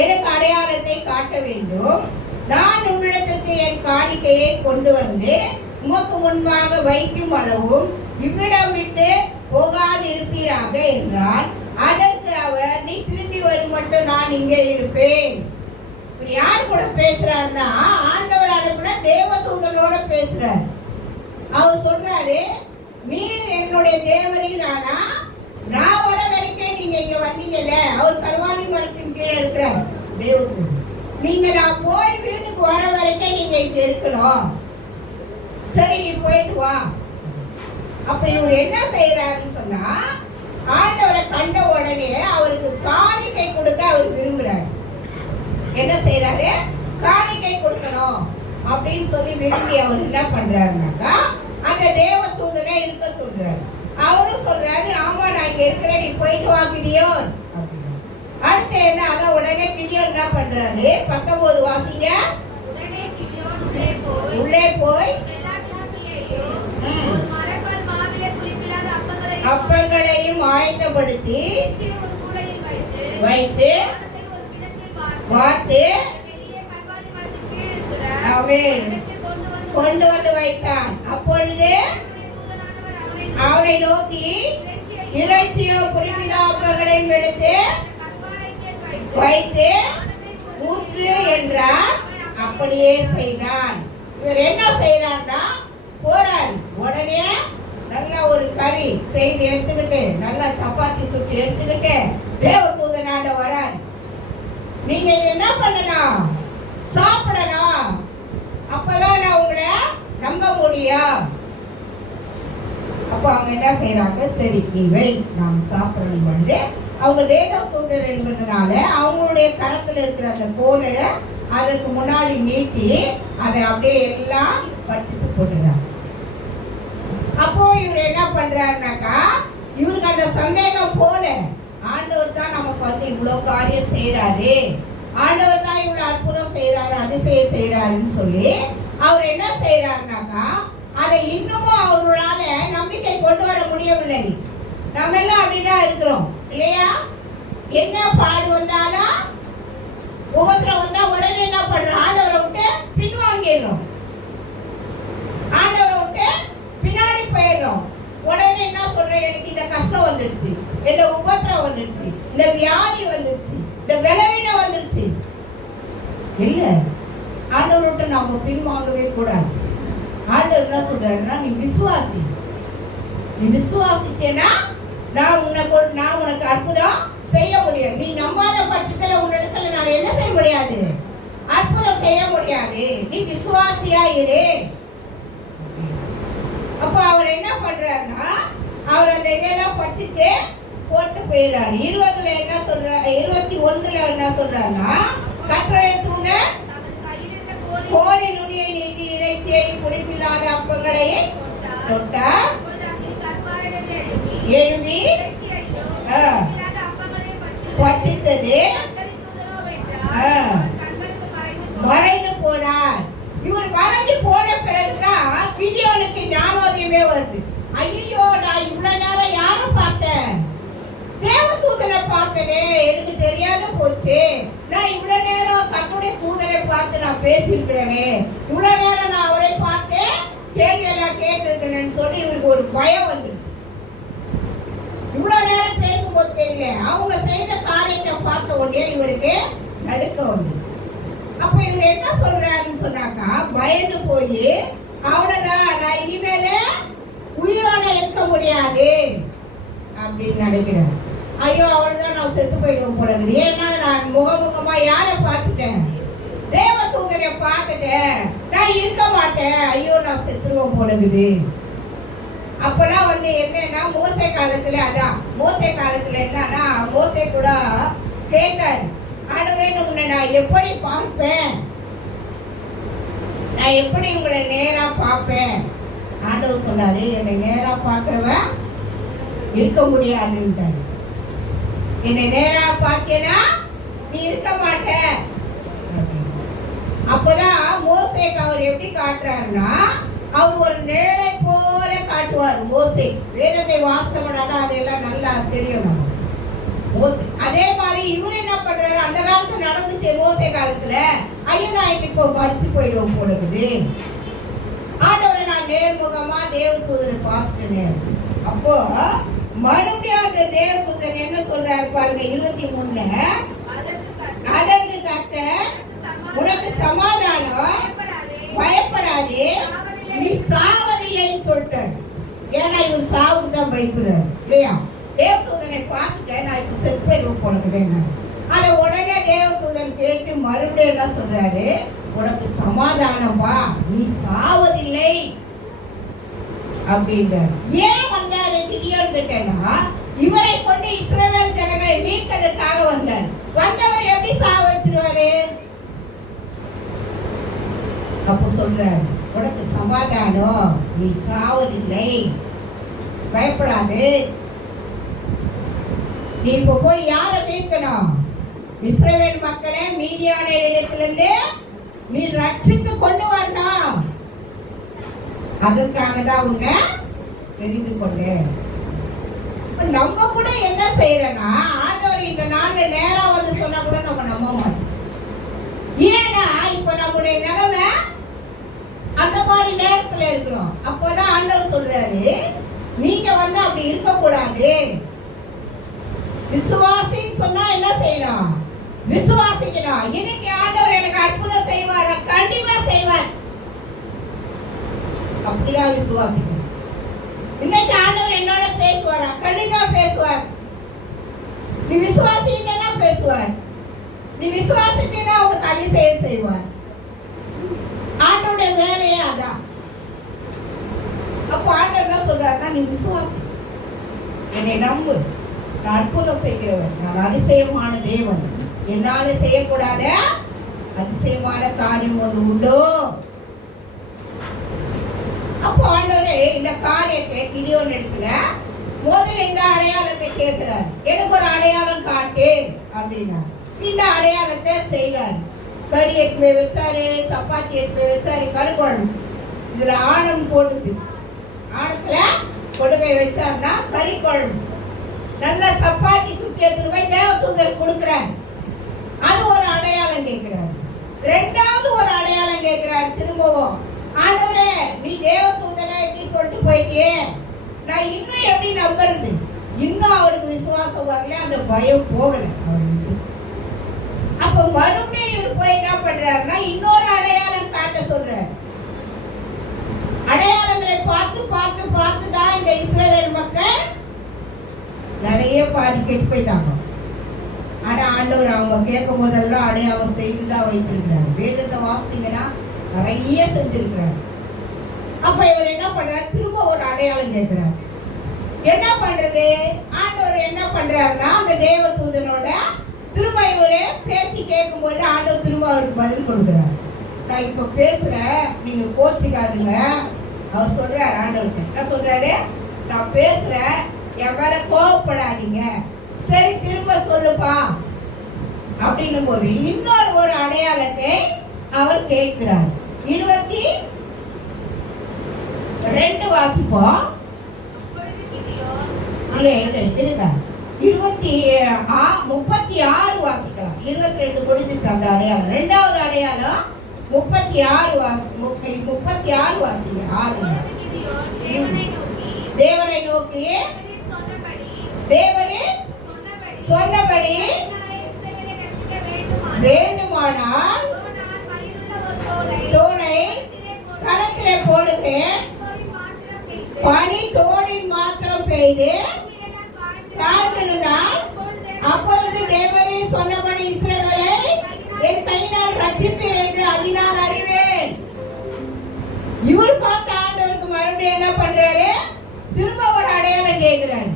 எனக்கு அடையாளத்தை காட்ட வேண்டும். நான் உன்னிடத்திற்கு என் காணிக்கையை கொண்டு வந்து உமக்கு முன்பாக வைக்கும் அளவும் இவ்விடம் விட்டு போகாதிருப்பீராக என்றான். அதற்கு அவர், நீ திரும்பி வரும் மட்டும் நான் இங்கே இருப்பேன். யார் கூட பேசுறாருன்னா ஆண்டவர் அனுப்பின தேவதூதனோட பேசுறார். அவர் சொல்றாரு, நீர் என்னுடைய தேவரீர், ஆனா நான் வர வரைக்கும் நீங்க இங்க வந்தீங்கல்ல, அவர் கர்வாலி மரத்தின் கீழே இருக்கிறார் தேவதூதன், நீங்க நான் போய் வீட்டுக்கு வர வரைக்கும் நீங்க இங்க இருக்கணும், சரி நீ போயிட்டு வா. அப்ப இவர் என்ன செய்யறாருன்னு சொன்னா ஆண்டவரை கண்ட உடனே அவருக்கு காணிக்கை கொடுக்க அவர் விரும்புறாரு. என்ன செய்யறாரு? காணிக்கை கொடுக்கணும் அப்படின்னு சொல்லி விரும்பி அவர் என்ன பண்றாருனாக்கா அந்த தேவ தூதனை இருக்க சொல்றாரு. அவரும் சொல்றாரு, ஆமா நான் இங்க இருக்கிறேன், நீ போயிட்டு வா கிதியோன். அடுத்து என்ன, அதான் உடனே கிதியோன் என்ன பண்றாரு? 19 வாசிங்க. உள்ளே போய் அப்பங்களையும் ஆயத்தப்படுத்தி வைத்து வார்த்து கொண்டு வந்து வைத்தான். அப்பொழுது அவனை நோக்கி இறைச்சியும் புளிப்பில்லா அப்பங்களையும் எடுத்து வைத்து ஊற்று என்றார். அப்படியே செய்தான். இவர் என்ன செய்யறாருன்னா போறார். உடனே நல்லா ஒரு கறி செய்து எடுத்துக்கிட்டு, நல்லா சப்பாத்தி சுட்டு எடுத்துக்கிட்டு தேவதூதனாண்ட வரார். நீங்க இது என்ன பண்ணலாம்? சாப்பிடலாம், அப்பதான் நான் உங்களை நம்ப முடியும். அப்ப அவங்க என்ன செய்யறாங்க, சரி நீ வை, நாம் சாப்பிடணும். பொழுது அவங்க தேவதூதர் என்பதனால அவங்களுடைய கரத்துல இருக்கிற அந்த கோலை அதற்கு முன்னாடி நீட்டி அதை அப்படியே எல்லாம் வச்சுட்டு போட்டுறாங்க. அப்போ இவர் என்ன பண்றாருனாக்கா இவருக்கு அந்த சந்தேகம் போல, ஆண்டவர் தான் நமக்கு இவ்வளவு காரியம் செய்யறாரு, ஆண்டவர் தான் இவ்வளவு அற்புதம் செய்யறாரு, அதிசயம் செய்யறாருன்னு சொல்லி அவர் என்ன செய்யறாருனாக்கா அதை இன்னமும் அவர்களால நம்பிக்கை கொண்டு வர முடியவில்லை. நம்ம எல்லாம் அப்படிதான் இருக்கிறோம் இல்லையா? என்ன பாடு வந்தாலும் உபத்திரம் வந்தா உடனே என்ன பண்றோம்? ஆண்டவரை விட்டு பின்வாங்கிடுறோம், ஆண்டவரை விட்டு பின்னாடி போயிடுறோம். உடனே என்ன சொல்றேன்? எனக்கு இந்த கஷ்டம் வந்துடுச்சு, இந்த உபத்திரம் வந்துடுச்சு, இந்த வியாதி வந்துடுச்சு, இந்த பலவீனம் வந்துடுச்சு. இல்ல, ஆண்டவரை விட்டு நாம பின்வாங்கவே கூடாது. ஆண்டவர் என்ன சொல்றாருன்னா, நீ விசுவாசி, நீ விசுவாசிச்சேன்னா நான் உனக்கு அற்புதம் செய்ய முடியாது. நீ நம்பாத பட்சத்துல உன்னிடத்துல நான் என்ன செய்ய முடியாது? அற்புதம் செய்ய முடியாது. நீ விசுவாசியா இரு. அப்ப அவர் என்ன பண்றாருன்னா, அவர் அந்த இதெல்லாம் படிச்சுட்டு போட்டு போயிடுறாரு. 20ல என்ன சொல்ற, 21ல என்ன சொல்றாருன்னா, கர்த்தருடைய தூதன் கோழி நுனியை நீட்டி இறைச்சியை புளிப்பில்லாத அப்பங்களை தொட்டார். எழுப்பி பட்சித்தது மறைந்து போனார். இவர் மறைஞ்சு போன பிறகுதான் கிதியோனுக்கு ஞானோதயமே வருது. ஐயோ, நான் இவ்வளவு நேரம் யாரை பார்த்தேன்? தேவதூதனை பார்த்தனே, எனக்கு தெரியாத போச்சு. நான் இவ்வளவு நேரம் கர்த்தருடைய தூதனை பார்த்து நான் பேசியிருக்கிறேனே, இவ்வளவு நேரம் நான் அவரை பார்த்து கேள்வி எல்லாம் கேட்டிருக்கிறேன்னு சொல்லி இவருக்கு ஒரு பயம் வந்துருச்சு. இவ்வளவு நேரம் பேசும்போது தெரியல, அவங்க செய்த காரியத்தை பார்த்த உடனே இவருக்கு நடுக்க வந்துருச்சு. அப்ப இவர் என்ன சொல்றாருன்னு சொன்னாக்கா, பயந்து போய் அவ்வளவுதான், நான் இனிமேல உயிரோட இருக்க முடியாது அப்படின்னு நினைக்கிறேன். ஐயோ, அவ்வளவுதான், நான் செத்து போயிடுவோம் போல இருக்குது. ஏன்னா நான் முகமுகமா யாரை பார்த்துட்டேன்? தேவதூதனை பார்த்துட்டேன். நான் இருக்க மாட்டேன். ஐயோ, நான் செத்துருவோம் போல இருக்குது. அப்பெல்லாம் என்னன்னா, மோசே காலத்துல மோசே காலத்துல என்னன்னா, மோசே கூட கேட்டார், ஆண்டவரே, உன்னை நான் எப்படி பார்ப்பேன்? நான் எப்படி உங்களை நேரா பார்ப்பேன்? ஆண்டவர் சொன்னாரு, என்னை நேரா பார்க்கிறவன் இருக்க முடியாதுன்றாரு. என்னை நேரா பார்த்தேன்னா நீ இருக்க மாட்ட. அப்பதான் மோசேக்கு அவர் எப்படி காட்டுறாருன்னா, அவர் ஒரு நிழலை போல காட்டுவார். மோசே வேதத்தை வாசம் பண்ணாதான் அதெல்லாம் நல்லா தெரியும் நம்ம. மோசே அதே மாதிரி இவர் என்ன பண்றாரு? அந்த காலத்துல நடந்துச்சு மோசே காலத்துல. ஐயோ, நான் இப்போ மறிச்சு போயிடுவோம் போல இருக்குது. ஆண்டவரை நான் நேர்முகமா தேவதூதனை பார்த்துட்டேன். அப்போ மறுபடியும் அந்த தேவதூதன் என்ன சொல்றாரு பாருங்க, 23ல, அதற்கு கர்த்தர் உனக்கு சமாதானம், பயப்படாதே, நீ சாவதில்லைன்னு சொல்லிட்டாரு. ஏன்னா இவர் சாவுக்கு தான் பயப்படுறாரு இல்லையா? தேவதூதனை பார்த்துட்டேன், நான் இப்ப செத்து போயிடுவோம் போனதுங்க. அதை உடனே தேவதூதன் கேட்டு மறுபடியும் என்ன சொல்றாரு, உனக்கு சமாதானம்பா, நீ சாவதில்லை அப்படின்றார். ஏன் வந்தாரு கிதியோன் கிட்டனா? இவரை கொண்டு இஸ்ரவேல் ஜனங்களை மீட்கிறதுக்காக வந்தார். வந்தவர் எப்படி சாவடிச்சிருவாரு? அப்ப சொல்றாரு, உனக்கு சமாதானம், நீ சாவதில்லை, பயப்படாது. நீ இப்ப போய் யாரை மீட்கணும்? இஸ்ரவேல் மக்களை மீதியான இடத்திலிருந்து நீ ரட்சித்து கொண்டு வரணும். அதற்காக தான் உன்னை தெரிந்து கொண்டேன். நம்ம கூட என்ன செய்யறோம்னா, ஆண்டவர் இந்த நாள்ல நேரா வந்து சொன்னா கூட நம்ம நம்ப மாட்டோம். ஏன்னா இப்ப நம்முடைய நிலைமை அந்த மாதிரி நேரத்துல இருக்கிறோம். அப்போதான் ஆண்டவர் சொல்றாரு, நீங்க அப்படி இருக்க கூடாது. விசுவாசின்னு சொன்னா என்ன செய்யணும்? விசுவாசிக்கணும். இன்னைக்கு ஆண்டவர் எனக்கு அற்புதம் செய்வார், கண்டிப்பா செய்வார். அப்படிதான் விசுவாசிக்கணும். இன்னைக்கு ஆண்டவர் என்னோட பேசுவாரா? கண்டிப்பா பேசுவார். நீ விசுவாசித்தா பேசுவார். நீ விசுவாசித்தா உனக்கு அதிசயம் செய்வார். ஆண்டோட வேலையே அதான். அப்போ ஆண்டவர் என்ன சொல்றாருன்னா, நீ விசுவாசி, என்னை நம்பு, நான் அற்புதம் செய்கிறவன், நான் அதிசயமான தேவன், என்னால செய்யக்கூடாத அதிசயமான காரியம் ஒன்று உண்டோ. அப்போ ஆண்டவரே இந்த காரியத்தை கிதியோன் இடத்துல முதல்ல இந்த அடையாளத்தை கேட்கிறார். எனக்கு ஒரு அடையாளம் காட்டு அப்படின்னா இந்த அடையாளத்தை செய்தார். கறி எடுத்து வச்சாரு, சப்பாத்தி எடுத்து வச்சாரு, கருக்குழம்பு இதுல ஆணம் போடுது. ஆணத்துல கொண்டு போய் வச்சாருன்னா கறி குழம்பு. நல்ல சப்பாத்தி சுட்டு எடுத்துட்டு போய் தேவதூதர் கொடுக்கிறார். அது ஒரு அடையாளம் கேட்கிறார். ரெண்டாவது ஒரு அடையாளம் கேட்கிறார் திரும்பவும். ஆண்டவரே, நீ தேவதூதனை எப்படி சொல்லிட்டு போயிட்டியே, நான் இன்னும் எப்படி நம்புறது? இன்னும் அவருக்கு விசுவாசம் வரல, அந்த பயம் போகல அவருக்கு. அப்ப மறுபடியும் இவர் போய் என்ன பண்றாருன்னா இன்னொரு அடையாளம் காட்ட சொல்றாரு. அடையாளங்களை பார்த்து பார்த்து பார்த்து தான் இந்த இஸ்ரவேல் மக்கள் நிறைய பாதி கெட்டு போயிட்டாங்க. ஆனா ஆண்டவர் அவங்க கேட்கும் போதெல்லாம் அடையாளம் செய்துதான் வைத்திருக்கிறார். வேதத்தை வாசிங்கன்னா நிறைய செஞ்சிருக்கிறார். அப்ப இவர் என்ன பண்றாரு, திரும்ப ஒரு அடையாளம் கேட்கிறார். என்ன பண்றது? ஆண்டவர் என்ன பண்றாருன்னா அந்த தேவதூதனோட திரும்ப இவரு பேசி கேட்கும்போது ஆண்டவர் திரும்ப அவருக்கு பதில் கொடுக்கிறார். நான் இப்ப பேசுறேன், நீங்க கோச்சிக்காதுங்க. அவர் சொல்றாரு, ஆண்டவருக்கு என்ன சொல்றாரு, நான் பேசுறேன், என் மேல கோவப்படாதீங்க, சரி திரும்ப சொல்லுப்பா அப்படின்னு போது இன்னொரு ஒரு அடையாளத்தை அவர் கேட்கிறார். 22 வாசிப்போம். இல்ல இருங்க, 36 வாசிக்கலாம். 22 முடிஞ்சிச்சு அந்த அடையாளம். ரெண்டாவது அடையாளம் 36 வாசிங்க. 6 தேவனை நோக்கி தேவனே சொன்னபடி வேண்டுமானால் தோலை களத்திலே போடுகிறேன், பனி தோளில் மாத்திரம் பெய்து காத்திருந்தால் அப்பொழுது தேவரே சொன்னபடி இஸ்ரவேலை என் கையினால் ரட்சிப்பீர் என்று அதனால் அறிவேன். இவர் பார்த்த ஆண்டவருக்கு மறுபடியும் என்ன பண்றாரு, திரும்ப ஒரு அடையாளம் கேட்கிறாரு.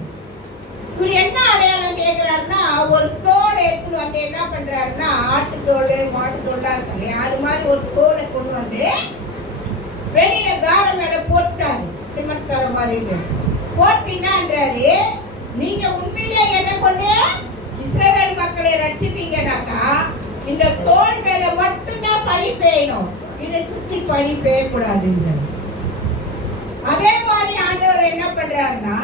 இவர் என்ன அடையாளம் கேட்கிறாருன்னா ஒரு தோலை எடுத்துட்டு வந்து என்ன பண்றாருன்னா ஆட்டுத்தோல் மாட்டுத்தோல்லாம் இருக்காங்க, அது மாதிரி ஒரு தோலை கொண்டு வந்து வெளியில கார மேல போட்டாரு, சிமெண்ட் கார மாதிரி போட்டீங்கன்றாரு. நீங்க உண்மையிலே என்ன கொண்டு இஸ்ரவேல் மக்களை ரட்சிப்பீங்கன்னாக்கா இந்த தோல் மேல மட்டும்தான் பனி பெய்யணும், இதை சுத்தி பனி பெய்யக்கூடாதுங்க. அதே மாதிரி ஆண்டவர் என்ன பண்றாருன்னா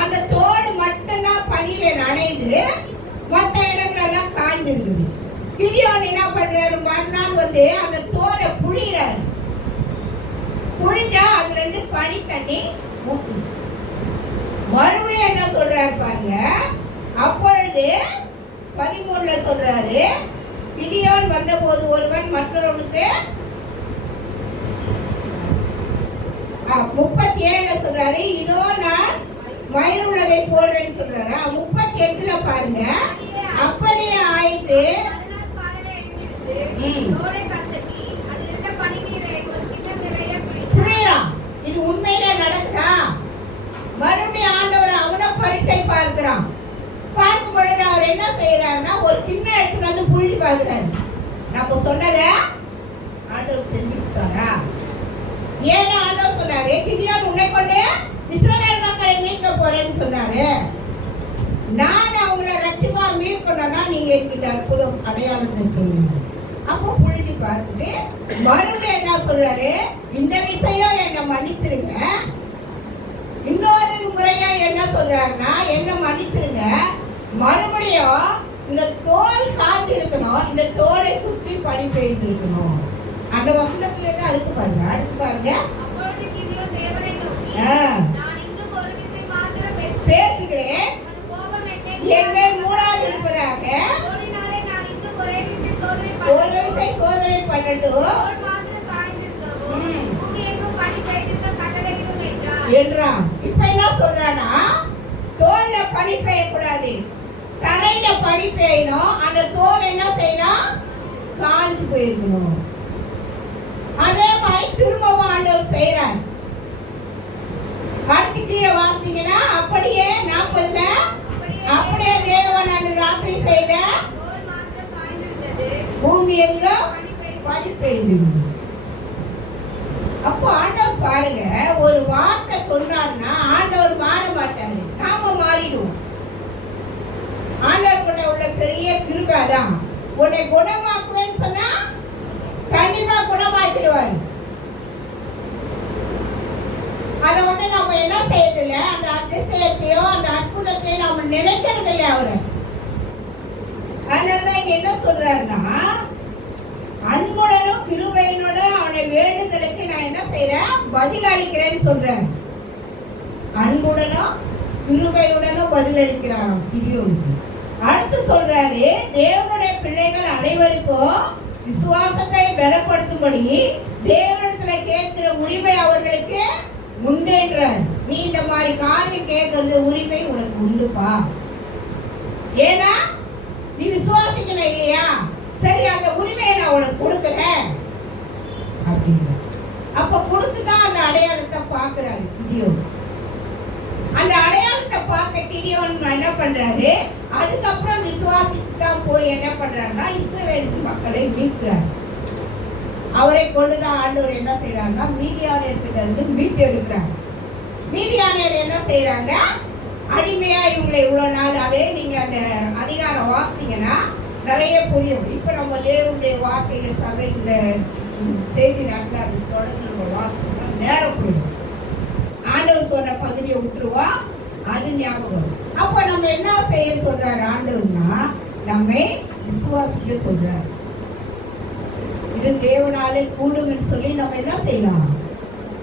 அந்த தோல் மட்டும்தான் பனியில நனைந்து மற்ற இடங்கள் எல்லாம் காஞ்சிருக்குது. கிதியோன் என்ன பண்றாரு, மறுநாள் வந்து அந்த தோலை புழிறாரு. புழிஞ்சா அதுல இருந்து பனி தண்ணி ஊத்துது. மறுபடியும் என்ன சொல்றாரு பாருங்க, அப்பொழுது 13 சொல்றாரு, கிதியோன் வந்த போது ஒருவன் மற்றவனுக்கு 37 சொல்றாரு, இதோ நான் மயிருள்ளதை போடுறேன்னு சொல்றாரு. 38 பாருங்க, அப்படியே ஆயிட்டு இது உண்மையிலே நடக்குதா? மறுபடியும் ஆண்டவர் அவனை பரீட்சை பார்க்கிறான். பார்க்கும் பொழுது அவர் என்ன செய்யறாருன்னா ஒரு கிண்ணம் எடுத்து வந்து புழுதி பார்க்கிறாரு. நம்ம சொன்னத ஆண்டவர் செஞ்சுட்டாரா? ஏன்னா ஆண்டவர் சொன்னாரு, கிதியோன் உன்னை கொண்டு இஸ்ரவேல் மக்களை மீட்க போறேன்னு சொன்னாரு. நான் அவங்களை ரட்சிப்பா மீட்கணும்னா நீங்க எனக்கு இந்த அற்புத அடையாளத்தை செய்யணும். அப்போ புழுதி பார்த்துட்டு மறுபடியும் என்ன சொல்றாரு, இந்த விஷயம் என்னை மன்னிச்சிருங்க. இன்னொரு முறையா என்ன சொல்றாருன்னா என்ன மன்னிச்சிருங்க, மறுபடியும் இந்த தோல் காஞ்சி இருக்கணும், இந்த தோலை சுற்றி பனி பெய்து இருக்கணும். அந்த வசனத்துல என்ன இருக்கு பாருங்க, அடுத்து பாருங்க. பேசுகிறேன், என் மேல் மூளாது இருப்பதாக ஒரு விசை சோதனை பண்ணட்டும் என்றான். இப்ப என்ன சொல்றானா, தோல்ல பனி பெய்யக்கூடாது, தரையில பனி பெய்யணும். அந்த தோல் என்ன செய்யணும், காஞ்சு போயிருக்கணும். அதே மாதிரி திரும்பவும் ஆண்டவர் செய்யறார். அடுத்து கீழே வாசிங்கன்னா அப்படியே 40 அப்படியே தேவன் அந்த ராத்திரி செய்த பூமி எங்க பனி பெய்திருந்தது. அப்போ ஆண்டவர் பாருங்க, ஒரு வார்த்தை சொன்னார்னா ஆண்டவர் மாற மாட்டாரு, நாம மாறிடுவோம். ஆண்டவர் கூட உள்ள பெரிய கிருபை அதான். உன்னை குணமாக்குவேன்னு சொன்னா கண்டிப்பா குணமாக்கிடுவாரு. அதை உடனே நம்ம என்ன செய்யறதில்ல, அந்த அதிசயத்தையோ அந்த அற்புதத்தையோ நம்ம நினைக்கிறது இல்லை அவரை. அதனாலதான் இங்க என்ன சொல்றாருன்னா, அன்புடனும் கிருபையினோட அவனை வேண்டுதலுக்கு நான் என்ன செய்யறேன், பதில் அளிக்கிறேன்னு சொல்றேன். அன்புடனும் கிருபையுடனும் பதில் அளிக்கிறாராம் கிதியோனுக்கு. அடுத்து சொல்றாரு, தேவனுடைய பிள்ளைகள் அனைவருக்கும் விசுவாசத்தை பலப்படுத்தும்படி தேவனிடத்துல கேட்கிற உரிமை அவர்களுக்கு உண்டுன்றார். நீ இந்த மாதிரி காரியம் கேட்கறது உரிமை உனக்கு உண்டுப்பா. ஏன்னா நீ விசுவாசிக்கணும் இல்லையா? சரி, அந்த உரிமையை நான் உனக்கு கொடுக்குறேன் அப்படின்னு. அப்ப கொடுத்துதான் அந்த அடையாளத்தை பார்க்கிறாரு கிதியோன். அந்த அடையாளத்தை பார்த்த கிதியோன் என்ன பண்றாரு, அதுக்கப்புறம் விசுவாசித்து தான் போய் என்ன பண்றாருன்னா இஸ்ரவேல் மக்களை மீட்கிறார். அவரை கொண்டுதான் ஆண்டவர் என்ன செய்யறாருன்னா மீதியானியர்கிட்ட இருந்து மீட்டு எடுக்கிறார். மீதியானியர் என்ன செய்யறாங்க, அடிமையா இவங்களை இவ்வளவு நாள், அதே நீங்க அந்த அதிகாரம் வாசிங்கன்னா நிறைய புரியும். இப்ப நம்ம தேவனுடைய வார்த்தையில சபை இந்த செய்தி நாட்டில் அது தொடர்ந்து நம்ம வாசிக்கணும்னா நேரம் போயிடும். ஆண்டவர் சொன்ன பகுதியை விட்டுருவா, அது ஞாபகம். அப்ப நம்ம என்ன செய்ய சொல்றாரு ஆண்டவர்னா, நம்மை விசுவாசிக்க சொல்றாரு. இது தேவனாலே கூடும்னு சொல்லி நம்ம என்ன செய்யலாம்,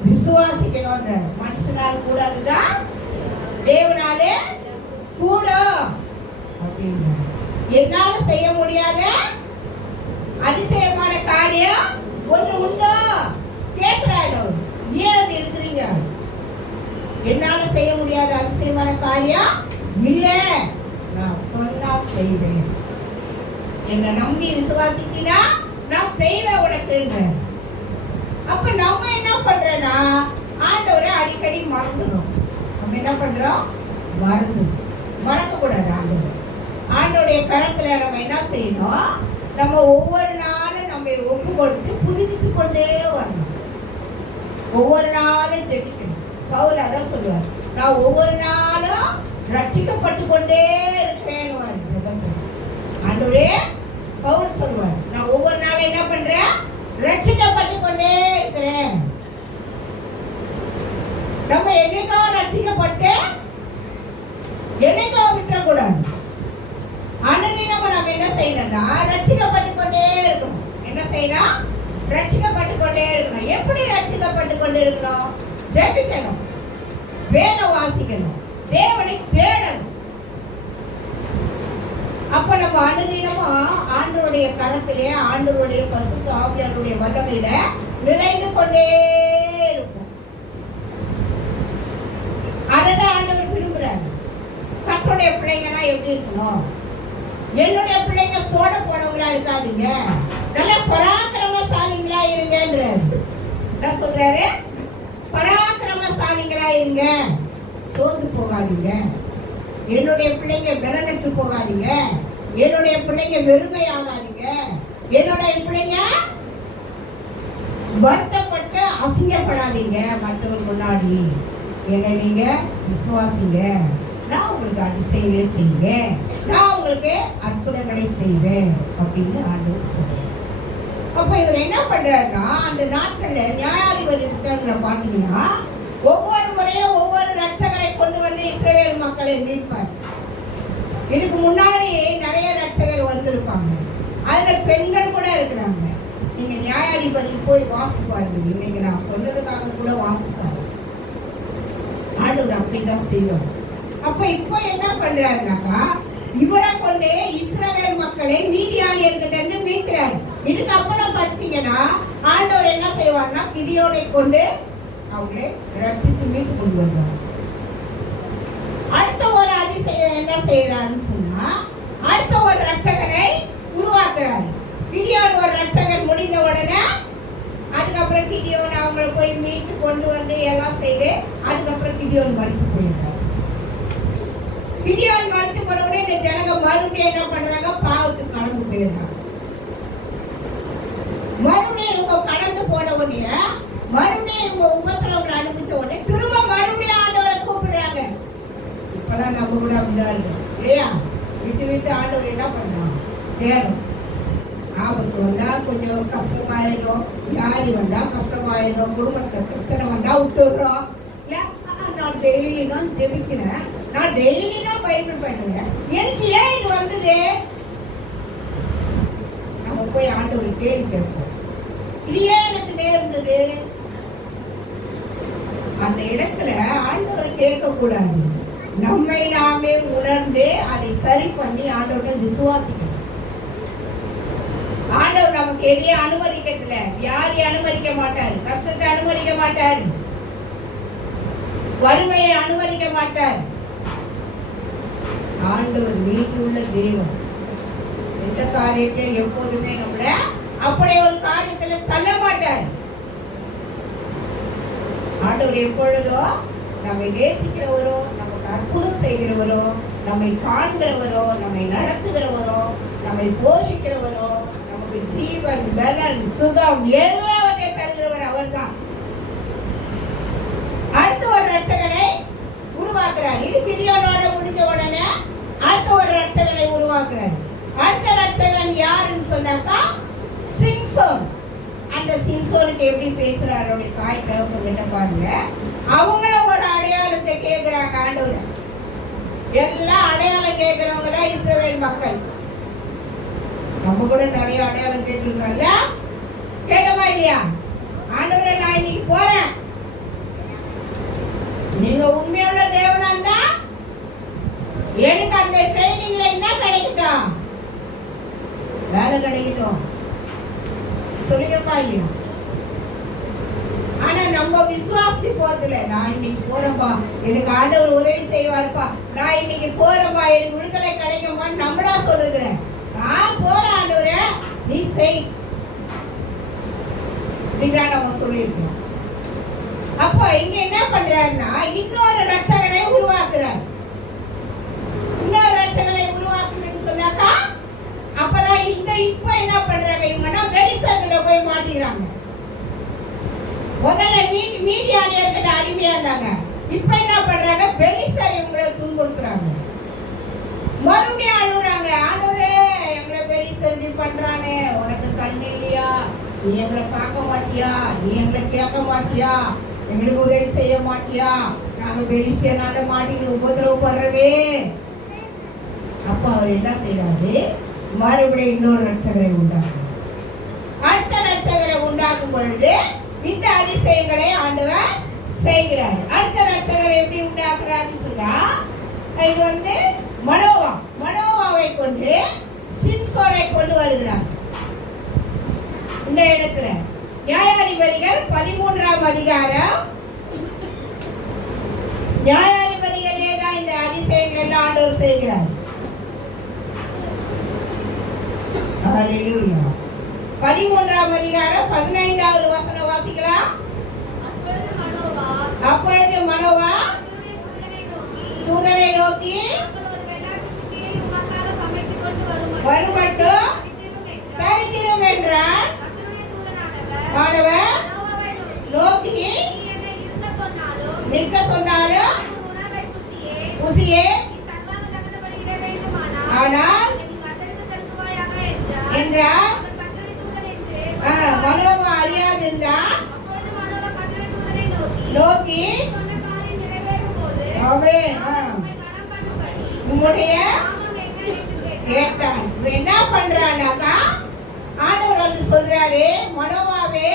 விசுவாசிக்கணும்ன்ற. மனுஷனால் கூடாதுதான், தேவனாலே கூடும் அப்படின்ற. என்னால செய்ய முடியாத அதிசயமான காரியம் ஒண்ணு உண்டோ கேட்கிறாரு. ஏன் அப்படி இருக்கிறீங்க? என்னால செய்ய முடியாத அதிசயமான காரியம் இல்ல, நான் சொன்னா செய்வேன். என்ன நம்பி விசுவாசிக்கினா நான் செய்வேன் உனக்குன்ற. அப்ப நம்ம என்ன பண்றோம்னா ஆண்டவரை அடிக்கடி மறந்துடும். நம்ம என்ன பண்றோம், மறக்க கூடாது ஆண்டவர். ஆண்டோடைய கரத்துல நம்ம என்ன செய்யணும், நம்ம ஒவ்வொரு நாளும் நம்ம ஒப்பு கொடுத்து புதுப்பித்து கொண்டே வரணும். ஒவ்வொரு நாளும் ஜெபிக்கணும். பவுல் அதான் சொல்லுவார், நான் ஒவ்வொரு நாளும் ரட்சிக்கப்பட்டு கொண்டே இருக்கிறேன் ஜெபத்தை. ஆண்டவரே பவுல் சொல்லுவார், நான் ஒவ்வொரு நாளும் என்ன பண்றேன், ரட்சிக்கப்பட்டு கொண்டே இருக்கிறேன். நம்ம என்னைக்கோ ரட்சிக்கப்பட்டு என்னைக்கோ விட்டுறக்கூடாது. அனுதினமும் நம்ம என்ன செய்யணும்னா ரட்சிக்கப்பட்டு கொண்டே இருக்கணும். என்ன செய்யணும், ரட்சிக்கப்பட்டு கொண்டே இருக்கணும். எப்படி ரட்சிக்கப்பட்டு கொண்டே இருக்கணும், ஜெபிக்கணும், வேதம் வாசிக்கணும், தேவனை தேடணும். அப்ப நம்ம அனுதினமும் ஆண்டவருடைய கரத்திலே ஆண்டவருடைய பரிசுத்த ஆவியாருடைய வல்லமையில நிறைந்து கொண்டே இருக்கும். அதான் ஆண்டவர் விரும்புறாரு. கர்த்தருடைய பிள்ளைங்கன்னா எப்படி இருக்கணும், என்னுடைய பிள்ளைங்க சோட போனவங்களா இருக்காதீங்க, நல்ல பராக்கிரமசாலிங்களா இருங்கன்றாரு. என்ன சொல்றாரு, பராக்கிரமசாலிங்களா இருங்க, சோர்ந்து போகாதீங்க. என்னுடைய பிள்ளைங்க பலனற்று போகாதீங்க, என்னுடைய பிள்ளைங்க வெறுமை ஆகாதீங்க, என்னுடைய பிள்ளைங்க வருத்தப்பட்டு அசிங்கப்படாதீங்க மற்றவர் முன்னாடி. என்னை நீங்க விசுவாசிங்க, நான் உங்களுக்கு அதிசயங்களை செய்வேன், நான் உங்களுக்கு அற்புதங்களை செய்வேன் அப்படின்னு ஆண்டவர் சொல்றார். அப்ப இவர் என்ன பண்றாருன்னா, அந்த நாட்கள்ல நியாயாதிபதி புத்தகங்களை பாத்தீங்கன்னா ஒவ்வொரு முறையும் ஒவ்வொரு ரட்சகரை கொண்டு வந்து இஸ்ரவேல் மக்களை மீட்பார். இதுக்கு முன்னாடி நிறைய ரட்சகர் வந்திருப்பாங்க, அதுல பெண்கள் கூட இருக்கிறாங்க. நீங்க நியாயாதிபதி போய் வாசிப்பாரு, இன்னைக்கு நான் சொன்னதுக்காக கூட வாசிப்பாரு. ஆண்டவர் அப்படிதான் செய்வார். அப்ப இப்ப என்ன பண்றாருனாக்கா, இவரை கொண்டே இஸ்ரவேல் மக்களை மீதியானியர்கிட்ட இருந்து மீட்கிறாரு. இதுக்கு அப்புறம் பார்த்தீங்கன்னா ஆண்டவர் என்ன செய்வார்னா கிதியோனை கொண்டு அவங்களை ரட்சித்து மீட்டு கொண்டு வருவார். அடுத்த ஒரு அதிசயம் என்ன செய்யறாருன்னு சொன்னா, அடுத்த ஒரு ரட்சகனை உருவாக்குறாரு. கிதியோன் ஒரு ரட்சகன் முடிந்த உடனே அதுக்கப்புறம் கிதியோன் அவங்களை போய் மீட்டு கொண்டு வந்து எல்லாம் செய்து அதுக்கப்புறம் கிதியோன் மறித்து போயிட்டார். கிதியோன் மறித்து போன உடனே இந்த ஜனங்க மறுபடியும் என்ன பண்றாங்க, பாவத்துக்கு கடந்து போயிடுறாங்க. மறுபடியும் இவங்க கடந்து போன உடனே மறுபடியும் இவங்க உபத்திரவங்களை அனுபவிச்ச உடனே திரும்ப மறுபடியும் ஆண்டவரை கூப்பிடுறாங்க. இப்பெல்லாம் நம்ம கூட அப்படிதான் இருக்கு இல்லையா, விட்டு விட்டு ஆண்டவர் என்ன பண்றோம், தேடும். ஆபத்து வந்தா கொஞ்சம் கஷ்டமாயிடும், வியாதி வந்தா கஷ்டமாயிடும், குடும்பத்துல பிரச்சனை வந்தா விட்டுடுறோம் இல்ல, நான் டெய்லி தான் ஜெபிக்கிறேன், நான் டெய்லி தான் பைபிள் படிக்கிறேன், எனக்கு ஏன் இது வந்தது? நம்ம போய் ஆண்டவரை கேள்வி கேட்போம், இது ஏன் எனக்கு நேர்ந்தது? அந்த இடத்துல ஆண்டவரை கேட்க கூடாது, நம்மை நாமே உணர்ந்து அதை சரி பண்ணி ஆண்டவரை விசுவாசிக்கணும். ஆண்டவர் நமக்கு எதையும் அனுமதிக்கிறதுல, வியாதியை அனுமதிக்க மாட்டாரு, கஷ்டத்தை அனுமதிக்க மாட்டாரு, வறுமையை அனுமதிக்க மாட்டார். ஆண்டவர் நீதி உள்ள தேவன். எந்த காரியத்தை எப்போதுமே நம்மள அப்படியே ஒரு காரியத்துல தள்ள மாட்டார். ஆண்டவர் எப்பொழுதோ நம்மை நேசிக்கிறவரோ, நமக்கு அற்புதம் செய்கிறவரோ, நம்மை காண்கிறவரோ, நம்மை நடத்துகிறவரோ, நம்மை போஷிக்கிறவரோ, நமக்கு ஜீவன், பலன், சுகம் எல்லாவற்றையும் தருகிறவர் அவர்தான். அடுத்த ஒரு ரட்சகனை உருவாக்குறார். இது கிதியோனோட முடிஞ்ச உடனே அடுத்த ஒரு ரட்சகனை உருவாக்குறார். அடுத்த ரட்சகன் யாருன்னு சொன்னாக்கா சிம்சோன். அந்த சிம்சோனுக்கு எப்படி பேசுறாரு அவருடைய தாய் தகப்பன் கிட்ட பாருங்க. அவங்கள ஒரு அடையாளத்தை கேட்கிறாங்க ஆண்டவர். எல்லாம் அடையாளம் கேட்கிறவங்க தான் இஸ்ரவேல் மக்கள். நம்ம கூட நிறைய அடையாளம் கேட்டுருக்கோம்ல, கேட்டோமா இல்லையா? ஆண்டவரே, நான் இன்னைக்கு போறேன், நீங்க உண்மையுள்ள தேவனா இருந்தா எனக்கு அந்த ட்ரைனிங்ல என்ன கிடைக்கட்டும், வேலை கிடைக்கட்டும் சொல்லிருப்பா இல்லையா? ஆனா நம்ம விசுவாசி போறதுல, நான் இன்னைக்கு போறேன்பா, எனக்கு ஆண்டவர் உதவி செய்வாருப்பா, நான் இன்னைக்கு போறேன்பா, எனக்கு விடுதலை கிடைக்குமான்னு நம்மளா சொல்லுது. நான் போறேன் ஆண்டவரே, நீ செய், இப்படிதான் நம்ம சொல்லியிருக்கோம். அப்போ இங்க என்ன பண்றாருன்னா இன்னொரு ரட்சகனை உருவாக்குறார். இன்னொரு ரட்சகனை உருவாக்குன்னு சொன்னாக்கா அப்பதான் இப்ப என்ன பண்றாங்க இவங்கன்னா பெலிஸ்தர்கிட்ட போய் மாட்டிக்கிறாங்க. முதல்ல மீதியானியர்கிட்ட அடிமையா இருந்தாங்க, இப்ப என்ன பண்றாங்க, பெலிஸ்தர் இவங்களை துன்புறுத்துறாங்க. மறுபடியும் அழுகுறாங்க, ஆண்டவரே எங்களை பெலிஸ்தர் இப்படி பண்றானே, உனக்கு கண் இல்லையா, நீ எங்களை பார்க்க மாட்டியா, நீ எங்களை கேட்க மாட்டியா, எங்களுக்கு உதவி செய்ய மாட்டியா, நாங்க பெலிஸ்தியனால மாட்டிட்டு உபதிரவப்படுறவே. அப்ப அவர் என்ன செய்யறாரு, மறுபடியும் இன்னொரு ரட்சகரை உண்டாக்குறார். அடுத்த ரட்சகரை உண்டாக்கும் பொழுது இந்த அதிசயங்களை ஆண்டவர் செய்கிறார். அடுத்த ரட்சகரை எப்படி உண்டாக்குறாருன்னு சொன்னா, இது மனோவாவை கொண்டு சிம்சோனை கொண்டு வருகிறார். இந்த இடத்துல நியாயாதிபதிகள் 13ஆம் அதிகாரம், நியாயாதிபதிகளே தான் இந்த அதிசயங்கள் எல்லாம் ஆண்டவர் செய்கிறார். ஹல்லேலூயா. 13ஆம் அதிகாரம் 15வது வசனம் வாசிக்கலாம். அப்பொழுது மனோவா தூதனை நோக்கி வருமட்டும் தரித்திரும் என்றான். ஆண்டவர் நோக்கி நிற்க சொன்னாலும் புசியே, ஆனால் என்றார். மனோவா அறியாதிருந்தான். நோக்கி உம்முடைய கேட்டான். என்ன பண்றானாக்கா ஆண்டவர் வந்து சொல்றாரு, மனோவாவே,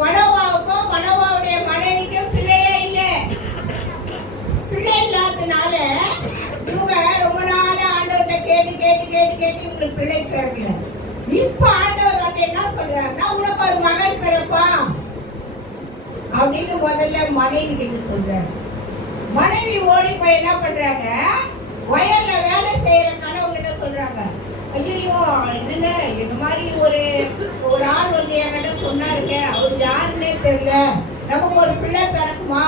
மனோவாவுக்கும் மனோவாவுடைய மனைவிக்கும் பிள்ளையே இல்லை. பிள்ளை இல்லாதனால இவங்க ரொம்ப நாள் ஆண்டவர்கிட்ட கேட்டு கேட்டு கேட்டு கேட்டு இவங்களுக்கு பிள்ளை பிறக்கல. இப்ப ஆண்டவர் வந்து என்ன சொல்றாருன்னா, உனக்கு ஒரு மகன் பிறப்பான் அப்படின்னு முதல்ல மனைவி கிட்ட சொல்றாரு. மனைவி ஓடி போய் என்ன பண்றாங்க, வயல்ல வேலை செய்யற கணவன் கிட்ட சொல்றாங்க, ஐயோ என்னங்க இந்த மாதிரி ஒரு ஆள் வந்து என்கிட்ட சொன்னாருங்க, அவர் யாருன்னே தெரியல, நமக்கு ஒரு பிள்ளை பிறக்குமா,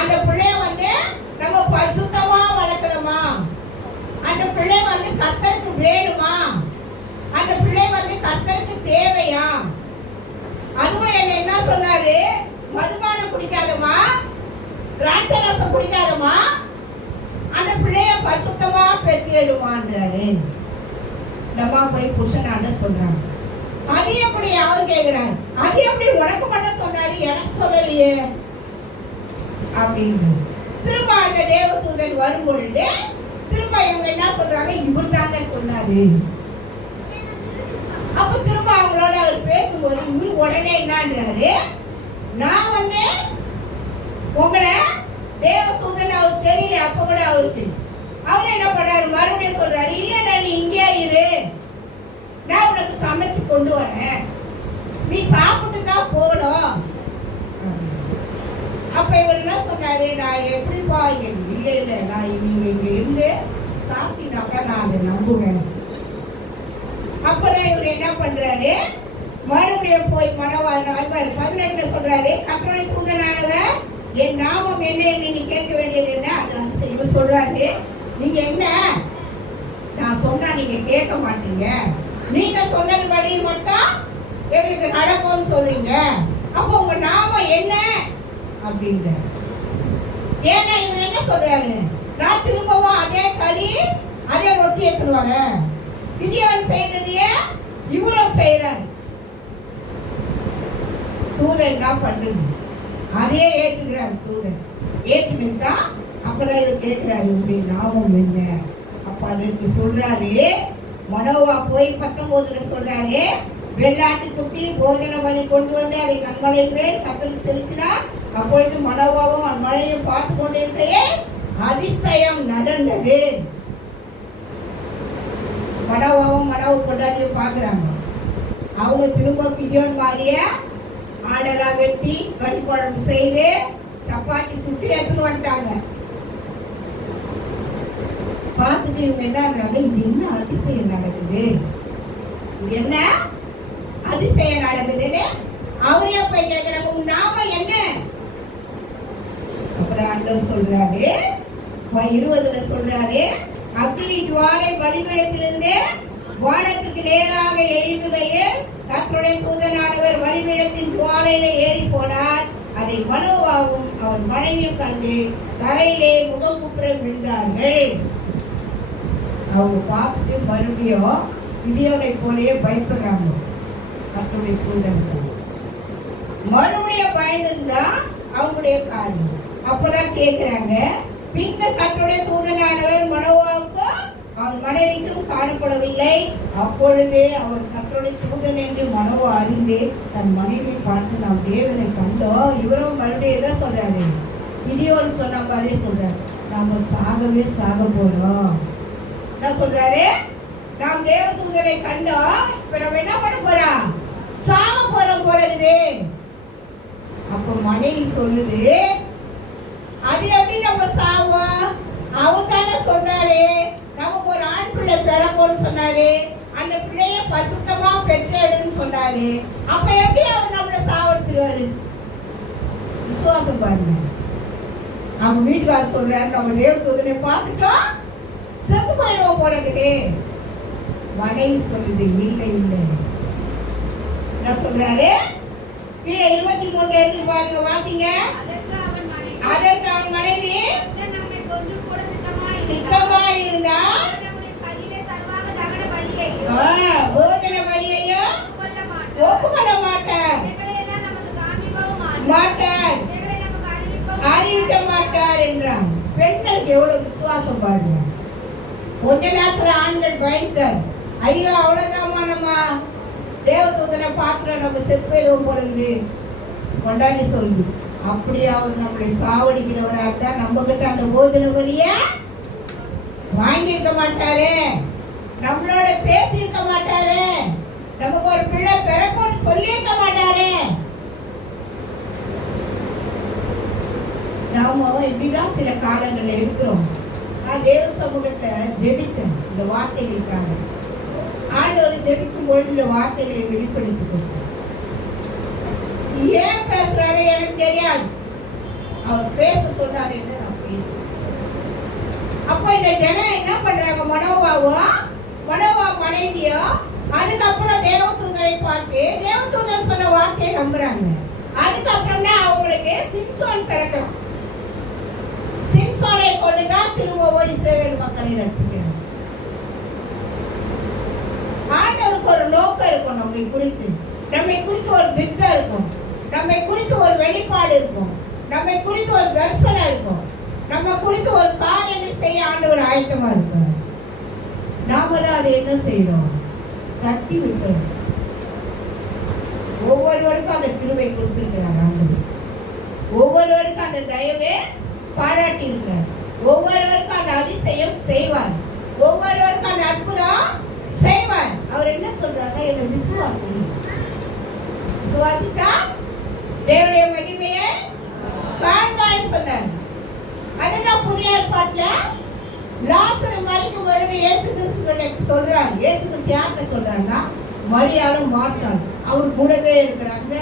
அந்த பிள்ளைய வந்து நம்ம பரிசுத்தமா வளர்க்கணுமா, அந்த பிள்ளை வந்து கர்த்தருக்கு வேணுமா, அந்த பிள்ளை வந்து கர்த்தருக்கு தேவையா, அதுவும் என்ன சொன்னாரு, மதுபானம் குடிக்காதமா, திராட்சை ரசம் குடிக்காதமா, அந்த பிள்ளைய பரிசுத்தமா பெற்று எடுமான்றாரு. நம்ம போய் புருஷனாண்ட சொல்றாங்க. அது எப்படி அவர் கேட்கிறார், அது எப்படி உனக்கு மட்டும் சொன்னாரு, எனக்கு சொல்லலையே அப்படின்னு. திரும்ப அந்த தேவதூதன் வரும் பொழுது திரும்ப இவங்க என்ன சொல்றாங்க, இவர் தாங்க சொன்னாரு. அப்ப திரும்ப அவங்களோட அவர் பேசும்போது இவர் உடனே என்னன்றாரு, நான் வந்து உங்களை தேவதூதன் அவருக்கு தெரியல. அப்ப கூட அவருக்கு அவர் என்ன பண்றாரு, மறுபடியும் சொல்றாரு, இல்ல நீ இங்கே இரு, நான் உனக்கு சமைச்சு கொண்டு வரேன், நீ சாப்பிட்டு தான் போகணும். அப்ப இவர் என்ன சொன்னாரு, நான் எப்படிப்பா இல்ல நான் நீங்க இங்க இருந்து சாப்பிட்டீங்கன்னாக்கா நான் அதை நம்புவேன். அப்புறம் இவர் என்ன பண்றாரு, மறுபடியும் போய் மணவாளன் 18 சொல்றாரு, கர்த்தருடைய தூதனானவர் என் நாமம் என்ன என்று நீ கேட்க வேண்டியது என்ன. அது இவர் சொல்றாரு, நீங்க என்ன நான் சொன்னா நீங்க கேட்க மாட்டீங்க, நீங்க சொன்னதுபடி மட்டும் எங்களுக்கு நடக்கும்னு சொல்றீங்க, அப்போ உங்க நாமம் என்ன அப்படின்ற. ஏன்னா இவர் என்ன சொல்றாரு, நான் திரும்பவும் அதே களி அதே ரொட்டி எடுத்துட்டு வரேன், கிதியோன் செய்யறதையே இவரும் செய்யறாரு. தூதன் என்ன பண்றது, அதையே ஏற்றுக்கிறாரு. தூதன் ஏற்றுக்கிட்டா அப்புறம் இவர் கேட்கிறாரு, உங்களுடைய நாமம் என்ன. அப்ப அதற்கு சொல்றாரு, மனோவா போய் 19 சொல்றாரு, வெள்ளாட்டு குட்டி போஜன பலி கொண்டு வந்து அதை கண்மலையின் மேல் கர்த்தருக்கு செலுத்தினார். அப்பொழுது மனோவாவும் அம்மலையும் பார்த்து கொண்டிருக்கையே அதிசயம் நடந்தது. மனோவாவும் மனோவ பொண்டாட்டியும் பாக்குறாங்க. அவங்க திரும்ப கிதியோன் மாதிரிய ஆடெல்லாம் வெட்டி கறி குழம்பு செய்து சப்பாத்தி சுட்டு எடுத்துன்னு வந்துட்டாங்க. பார்த்துட்டு இவங்க என்னன்றாங்க, இது என்ன அதிசயம் நடக்குது, இது என்ன அதிசயம் நடக்குதுன்னு அவரே போய் கேட்கிறாங்க, உன் நாம என்ன. அப்புறம் ஆண்டவர் சொல்றாரு, 20 சொல்றாரு, அக்கினி ஜுவாலை பலிபீடத்திலிருந்து வானத்துக்கு நேராக எழும்புகையில் கர்த்தருடைய தூதனானவர் பலிபீடத்தின் ஜுவாலையில ஏறி போனார். அதை மனோவாவும் அவன் மனைவியும் கண்டு தரையிலே முகங்குப்புற விழுந்தார்கள். அவங்க பார்த்துட்டு மறுபடியும் கிதியோனை போலயே பயப்படுறாங்க. கர்த்தருடைய தூதன் மறுபடியும் பயந்துருந்தா அவங்களுடைய காரியம். அப்பதான் கேட்கிறாங்க, பின்பு கர்த்தருடைய தூதனானவர் மனோவாவுக்கும் அவன் மனைவிக்கும் காணப்படவில்லை. அப்பொழுது அவர் கர்த்தருடைய தூதன் என்று மனோவா அறிந்து தன் மனைவி பார்த்து நாம் தேவனை கண்டோம். இவரும் மறுபடியும் என்ன சொல்றாரு, கிதியோன் சொன்ன மாதிரியே சொல்றாரு, நாம சாகவே சாக போறோம். என்ன சொல்றாரு, நாம் தேவதூதனை கண்டோம், இப்ப நம்ம என்ன பண்ண போறோம், சாக போறோம் போறது. அப்ப மனைவி சொல்லுது, அது எப்படி நம்ம சாவோம், அவர் தானே சொன்னாரு நமக்கு ஒரு ஆண் பிள்ளை பிறக்கும்னு சொன்னாரு, அந்த பிள்ளைய பரிசுத்தமா பெற்றெடுன்னு சொன்னாரு, அப்ப எப்படி அவர் நம்மள சாவடிச்சிருவாரு. விசுவாசம் பாருங்க. அவங்க வீட்டுக்காரர் சொல்றாரு, நம்ம தேவதூதனை பார்த்துட்டோம் செத்து போயிடுவோம் போல இருக்குது. மனைவி சொல்லுது, இல்லை இல்லை. என்ன சொல்றாரு, கீழே 23 இருக்கு பாருங்க, வாசிங்க. அதற்கு அவன் மனைவி சித்தமாய் இருந்தா போஜன பலியையும் ஒப்புக்கொள்ள மாட்டார், அறிவிக்க மாட்டார் என்றான். பெண்களுக்கு எவ்வளவு விசுவாசம் பாருங்க. கொஞ்ச நேரத்துல ஆண்கள் பயந்தார், ஐயோ அவ்வளவுதாம்மா, நம்ம தேவதூதனை பார்க்கிறோம், நம்ம செத்து போயிடுவோம் போலது. கொண்டாடி சொல்லுது, அப்படி அவர் நம்மளை சாவடிக்கிறவரா இருந்தா நம்ம கிட்ட அந்த போஜன பலிய வாங்கியிருக்க மாட்டாரு, நம்மளோட பேசியிருக்க மாட்டாரு, நமக்கு ஒரு பிள்ளை பிறக்கும்னு சொல்லியிருக்க மாட்டாரு. நாம இப்படிதான் சில காலங்கள்ல இருக்கிறோம். நான் தேவ சமூகத்தை ஜெபித்தேன் இந்த வார்த்தைகளுக்காக. ஆண்டவர் ஜெபிக்கும் பொழுது இந்த வார்த்தைகளை வெளிப்படுத்தி கொடுத்தார். ஏன் பேசுறாரு எனக்கு தெரியாது, அவர் பேச சொன்னாரு என்று நான் பேசுறேன். அப்ப இந்த ஜனம் என்ன பண்றாங்க, மனோவா மனைவியோ அதுக்கப்புறம் தேவதூதரை பார்த்து தேவதூதர் சொன்ன வார்த்தையை நம்புறாங்க. அதுக்கப்புறம் தான் அவங்களுக்கு சிம்சோன் பிறக்கிறான். சிம்சோனை கொண்டுதான் திரும்பவும் இஸ்ரவேல் மக்களை ரட்சிக்கிறாங்க. ஆண்டவருக்கு ஒரு நோக்கம் இருக்கும், நம்மை குறித்து ஒரு திட்டம் இருக்கும், நம்மை குறித்து ஒரு வெளிப்பாடு இருக்கும். நம்மை குறித்து ஒரு தரிசனம் இருக்கும். நம்ம குறித்து ஒரு காரியங்கள் செய்ய ஆண்டவர் ஆயத்தமா இருக்கார். நாமளும் அதை என்ன செய்யறோம்? தட்டி விட்டோம். ஒவ்வொருவருக்கும் அந்த கிருபை கொடுத்திருக்கிறார் ஆண்டவர். ஒவ்வொருவருக்கும் அந்த தயவை பாராட்டி இருக்கிறார். ஒவ்வொருவருக்கும் அந்த அதிசயம் செய்வார். ஒவ்வொருவருக்கும் அந்த அற்புதம் செய்வார். அவர் என்ன சொல்றாருன்னா, என்ன விசுவாசி, விசுவாசித்தா தேவனுடைய மகிமையை காண்பாய் சொன்னார். அதுதான் புதிய ஏற்பாட்டுல லாசரு மரிக்கும் பொழுது இயேசு கிறிஸ்து சொல்றாரு. இயேசு கிறிஸ்து யார்கிட்ட சொல்றாருன்னா, மரியாளும் மார்த்தாள் அவர் கூடவே இருக்கிறாங்க.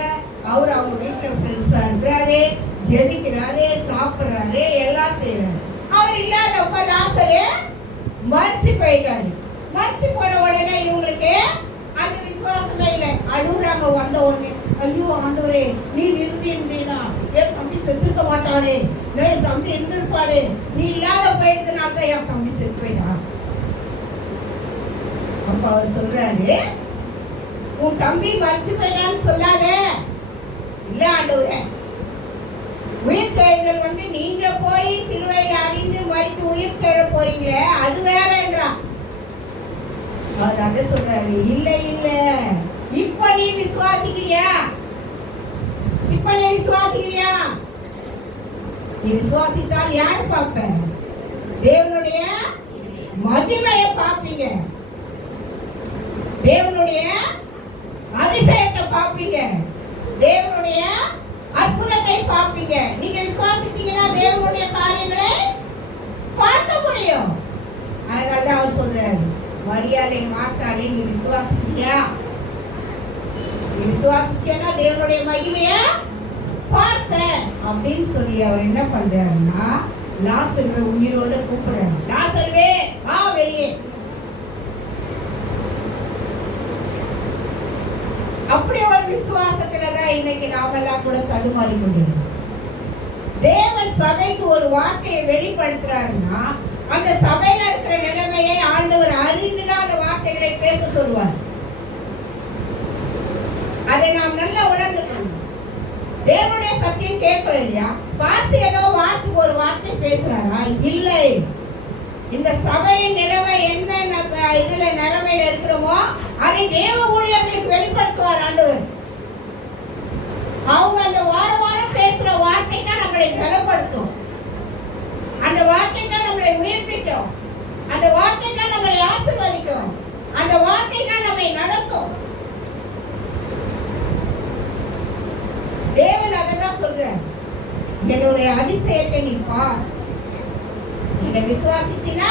அவர் அவங்க வீட்டுல ஃப்ரெண்ட்ஸா இருக்கிறாரு, ஜெபிக்கிறாரு, சாப்பிடுறாரு, எல்லாம் செய்யறாரு. அவர் இல்லாதப்ப லாசரு மரிச்சு போயிட்டாரு. மரிச்சு போன உடனே இவங்களுக்கு அந்த விசுவாசமே இல்லை. அழுகுறாங்க. வந்த உடனே, ஐயோ ஆண்டவரே, நீ இருந்தீன்னா என் தம்பி செத்துக்க மாட்டானே, என் தம்பி இருந்திருப்பானே, நீ இல்லாத போயிடுதுனால தான் என் தம்பி செத்து போயிட்டான். அப்ப அவர் சொல்றாரு, உன் தம்பி மரிச்சு போயிட்டான்னு சொல்லாத. இல்ல ஆண்டவரே, உயிர் தேடுதல் வந்து நீங்க போய் சிலுவையில் அறிந்து மரித்து உயிர் தேட போறீங்களே, அது வேறன்றா. அவர் அதை சொல்றாரு, இல்ல இல்ல, இப்ப நீ விசுவாசிக்கிறியா? இப்ப நீ விசுவாசிக்கிறியா? நீ விசுவாசித்தால் யாரு பார்ப்ப? தேவனுடைய மகிமையை பார்ப்பீங்க, தேவனுடைய அதிசயத்தை பார்ப்பீங்க, தேவனுடைய அற்புதத்தை பார்ப்பீங்க. நீங்க விசுவாசிச்சீங்கன்னா தேவனுடைய காரியங்களை பார்க்க முடியும். அதனாலதான் அவர் சொல்றாரு, மரியாதை மார்த்தாளே, நீ விசுவாசிக்கிறியா? நீ விசுவாசிச்சேன்னா தேவனுடைய மகிமைய பார்ப்ப அப்படின்னு சொல்லி அவர் என்ன பண்றாருன்னா, லாசருவை உயிரோட கூப்பிடுறாரு. லாசருவே வா வெளியே. அப்படி ஒரு விசுவாசத்துலதான் இன்னைக்கு நாமெல்லாம் கூட தடுமாறி கொண்டிருக்கோம். தேவன் சபைக்கு ஒரு வார்த்தையை வெளிப்படுத்துறாருன்னா, அந்த சபையில இருக்கிற நிலைமையை ஆண்டவர் அறிந்துதான் அந்த வார்த்தைகளை பேச சொல்லுவார். அதை நாம் நல்லா உணர்ந்துக்கணும். தேவனுடைய சத்தியம் கேட்கிறோம் இல்லையா? பார்த்து ஏதோ வார்த்தைக்கு ஒரு வார்த்தை பேசுறாரா? இல்லை. இந்த சபையின் நிலைமை என்ன இதுல நிலைமையில இருக்கிறோமோ அதை தேவ ஊழியர்களுக்கு வெளிப்படுத்துவார் ஆண்டவர். அவங்க அந்த வாரம் வாரம் பேசுற வார்த்தை தான் நம்மளை பலப்படுத்தும். அந்த வார்த்தை தான் நம்மளை உயிர்ப்பிக்கும். அந்த வார்த்தை தான் நம்மளை ஆசீர்வதிக்கும். அந்த வார்த்தை தான் நம்மை நடத்தும். தேவன் அதான் சொல்றார், என்னுடைய அதிசயத்தை நீ பார். என்னை விசுவாசிச்சினா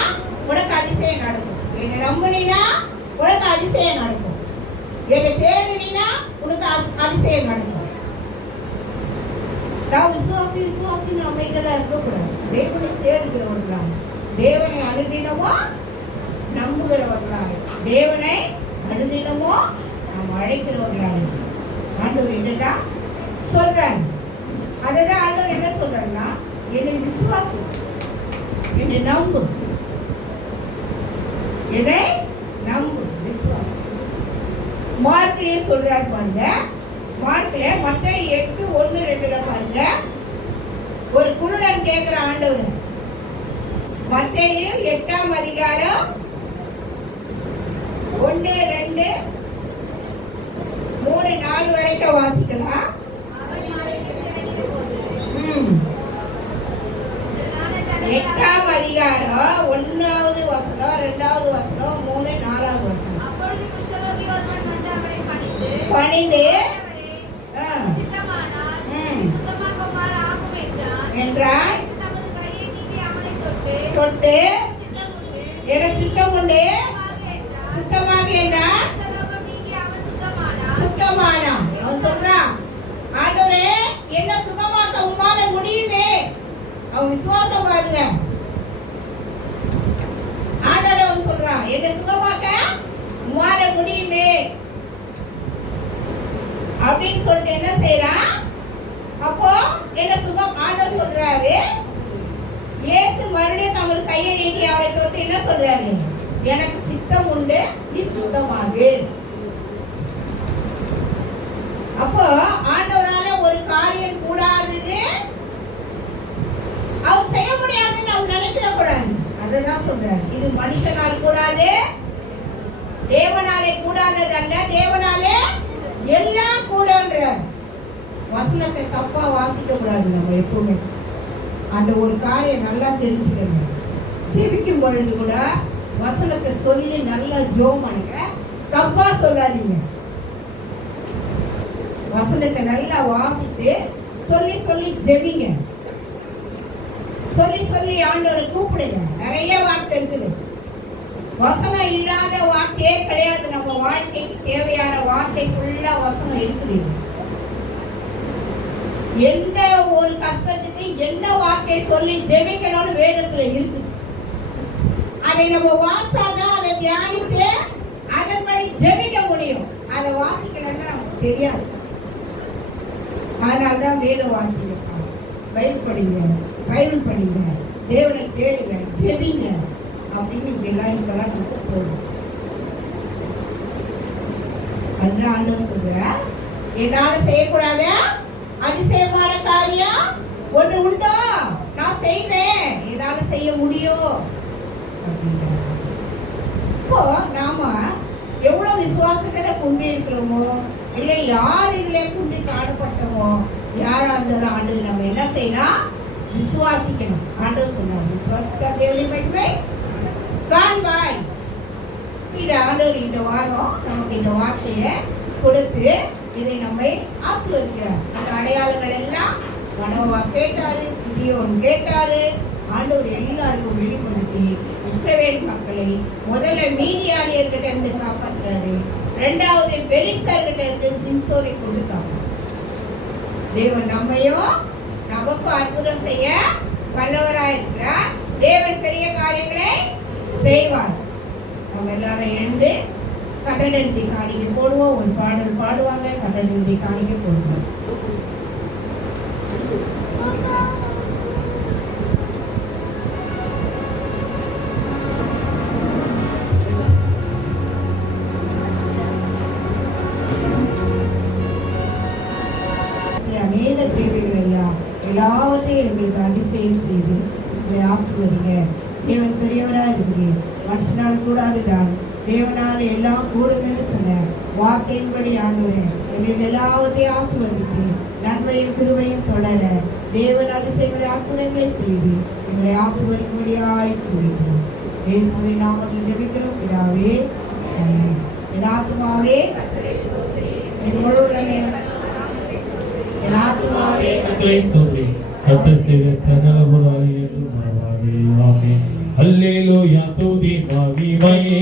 உனக்கு அதிசயம் நடக்கும். என்னை நம்பினா உனக்கு அதிசயம் நடக்கும். என்னை தேடினா உனக்கு அதிசயம் நடக்கும். நான் விசுவாசி அமைதியா இருக்கக்கூடாது. தேவனை தேடுகிறவர்களாக, தேவனை அனுதினமோ நம்புகிறவர்களாக, தேவனை அனுதினமோ நாம் அழைக்கிறவர்களாக ஆண்டவர் இதுதான் சொல்றாரு. அதுதான் ஆண்டவர் என்ன சொல்றாருன்னா, என்னை விசுவாசி, என்னை நம்பு, என்னை நம்பு, விசுவாசி. மார்க்கிலே சொல்றாரு பாருங்க. மார்க்ல மத்தேயு 8:1-2 பாருங்க. ஒரு குருடன் கேட்கிற ஆண்டவர். மத்தேயு 8ஆம் அதிகாரம் 1, 2, 3, 4 வரைக்கும் வாசிக்கலாம். 8ஆம் அதிகாரம் 1வது வசனம், 2வது வசனம், 3, 4வது வசனம். பணிந்து என்றால் தொட்டு எனக்கு சித்தம் உண்டு, சுத்தமாக என்றால் சுத்தமானா. அவன் சொல்றான், ஆண்டவரே என்ன சுகமாக்க உம்மால முடியுமே. அவன் விசுவாசம் பாருங்க. ஆண்டவன் சொல்றான், என்ன சுகமாக்க உம்மால முடியுமே அப்படின்னு சொல்லிட்டு என்ன செய்யறான்? அப்போ என்ன சுகம் ஆண்டவர் சொல்றாரு. இயேசு மறுபடியும் தமது கையை நீட்டி அவளை தொட்டு என்ன சொல்றாரு? எனக்கு சித்தம் உண்டு, நீ சுத்தமாகு. அப்போ ஆண்டவரால ஒரு காரியம் கூடாதது அததான் சொல்றாரு, இது மனுஷனால் கூடாது, தேவனாலே கூடாததல்ல, தேவனாலே எல்லாம் கூடன்றார். வசனத்தை தப்பா வாசிக்க கூடாது. நம்ம எப்பவுமே அந்த ஒரு காரியம் நல்லா தெரிஞ்சுக்கணும். ஜெபிக்கும் பொழுது கூட வசனத்தை சொல்லி நல்லா ஜெபம் பண்ணுங்க, தப்பா சொல்லாதீங்க. வசனத்தை நல்லா வாசித்து சொல்லி சொல்லி ஜெபிங்க, சொல்லி சொல்லி ஆண்டவரை கூப்பிடுங்க. நிறைய வார்த்தை இருக்குது, வசனம் இல்லாத வார்த்தையே கிடையாது. நம்ம வாழ்க்கைக்கு தேவையான வார்த்தைக்குள்ள வசனம் இருக்குது. எந்த ஒரு கஷ்டத்துக்கு என்ன வார்த்தை சொல்லி ஜெபிக்கணும்னு வேதத்துல இருக்குது. அதை நம்ம வாசாதான், அதை தியானிச்சு அதன்படி ஜெபிக்க முடியும். அதை வாசிக்கலன்னா நமக்கு தெரியாது. அதனால்தான் வேத வாசிக்க, பைபிள் படிங்க, பைபிள் படிங்க, தேவனை தேடுங்க, ஜெபிங்க அப்படின்னு இப்படிலாம் நமக்கு சொல்றோம். அதுதான் ஆண்டவர் சொல்ற, என்னால செய்யக்கூடாத அதிசயமான காரியம் ஒன்று உண்டோ, நான் செய்வேன், என்னால செய்ய முடியும் அப்படின்னா. இப்போ நாம எவ்வளவு விசுவாசத்துல கொண்டு இருக்கிறோமோ, இல்லை யார் இதுல கொண்டு காணப்பட்டமோ, யாரா இருந்தாலும் ஆண்டு நம்ம என்ன செய்யணும், விசுவாசிக்கணும். ஆண்டவர் சொன்னார், விசுவாசித்தால் தேவனை மகிமை காண்பாய். இது ஆண்டவர் இந்த வாரம் நமக்கு இந்த வார்த்தையை கொடுத்து இதை நம்மை ஆசீர்வதிக்கிறார். அந்த அடையாளங்கள் எல்லாம் மனோவா கேட்டாரு, கிதியோன் கேட்டாரு. ஆண்டவர் எல்லாருக்கும் வெளிப்படுத்தி இஸ்ரவேல் மக்களை முதல்ல மீதியானியர்கிட்ட இருந்து காப்பாற்றுறாரு, இரண்டாவது பெலிஸ்தர்கிட்ட இருந்து சிம்சோனை கொண்டு காப்பாற்றார். தேவன் நம்மையும் நமக்கும் அற்புதம் செய்ய வல்லவராயிருக்கிறார். தேவன் பெரிய காரியங்களை செய்வார். நம்ம எல்லாரும் எழுந்து கட்டடந்தி காணிக்கை போடுவோம். ஒரு பாடல் பாடுவாங்க, கட்டடந்தி காணிக்கை போடுவோம். அநேக தேவைகள் ஐயா, எல்லாவற்றையும் எங்களுக்கு அதிசயம் செய்து உங்களை ஆசீர்வதிங்க. தேவன் பெரியவராக இருக்கிறீர், மனுஷனால் கூடாதுதான், தேவனால் எல்லாம் கூடுமென்று சொன்ன வார்த்தையின்படி ஆண்டவரே எங்களுக்கு எல்லாவற்றையும் ஆசீர்வதித்து நன்மையும் கிருபையும் தொடர தேவன் அதிசயங்களை அற்புதங்களை செய்து எங்களை ஆசீர்வதிக்கும்படியாய் ஜெபிக்கிறோம். இயேசுவின் நாமத்தில் ஜெபிக்கிறோம் பிதாவே. என் ஆத்துமாவே என் முழு உள்ளமே, என் ஆத்துமாவே கர்த்தரை ஸ்தோத்திரி, கர்த்தர் செய்த சகல உபகாரங்களையும் மறவாதே. ஆமென். அல்லேலூயா, துதி மகிமையே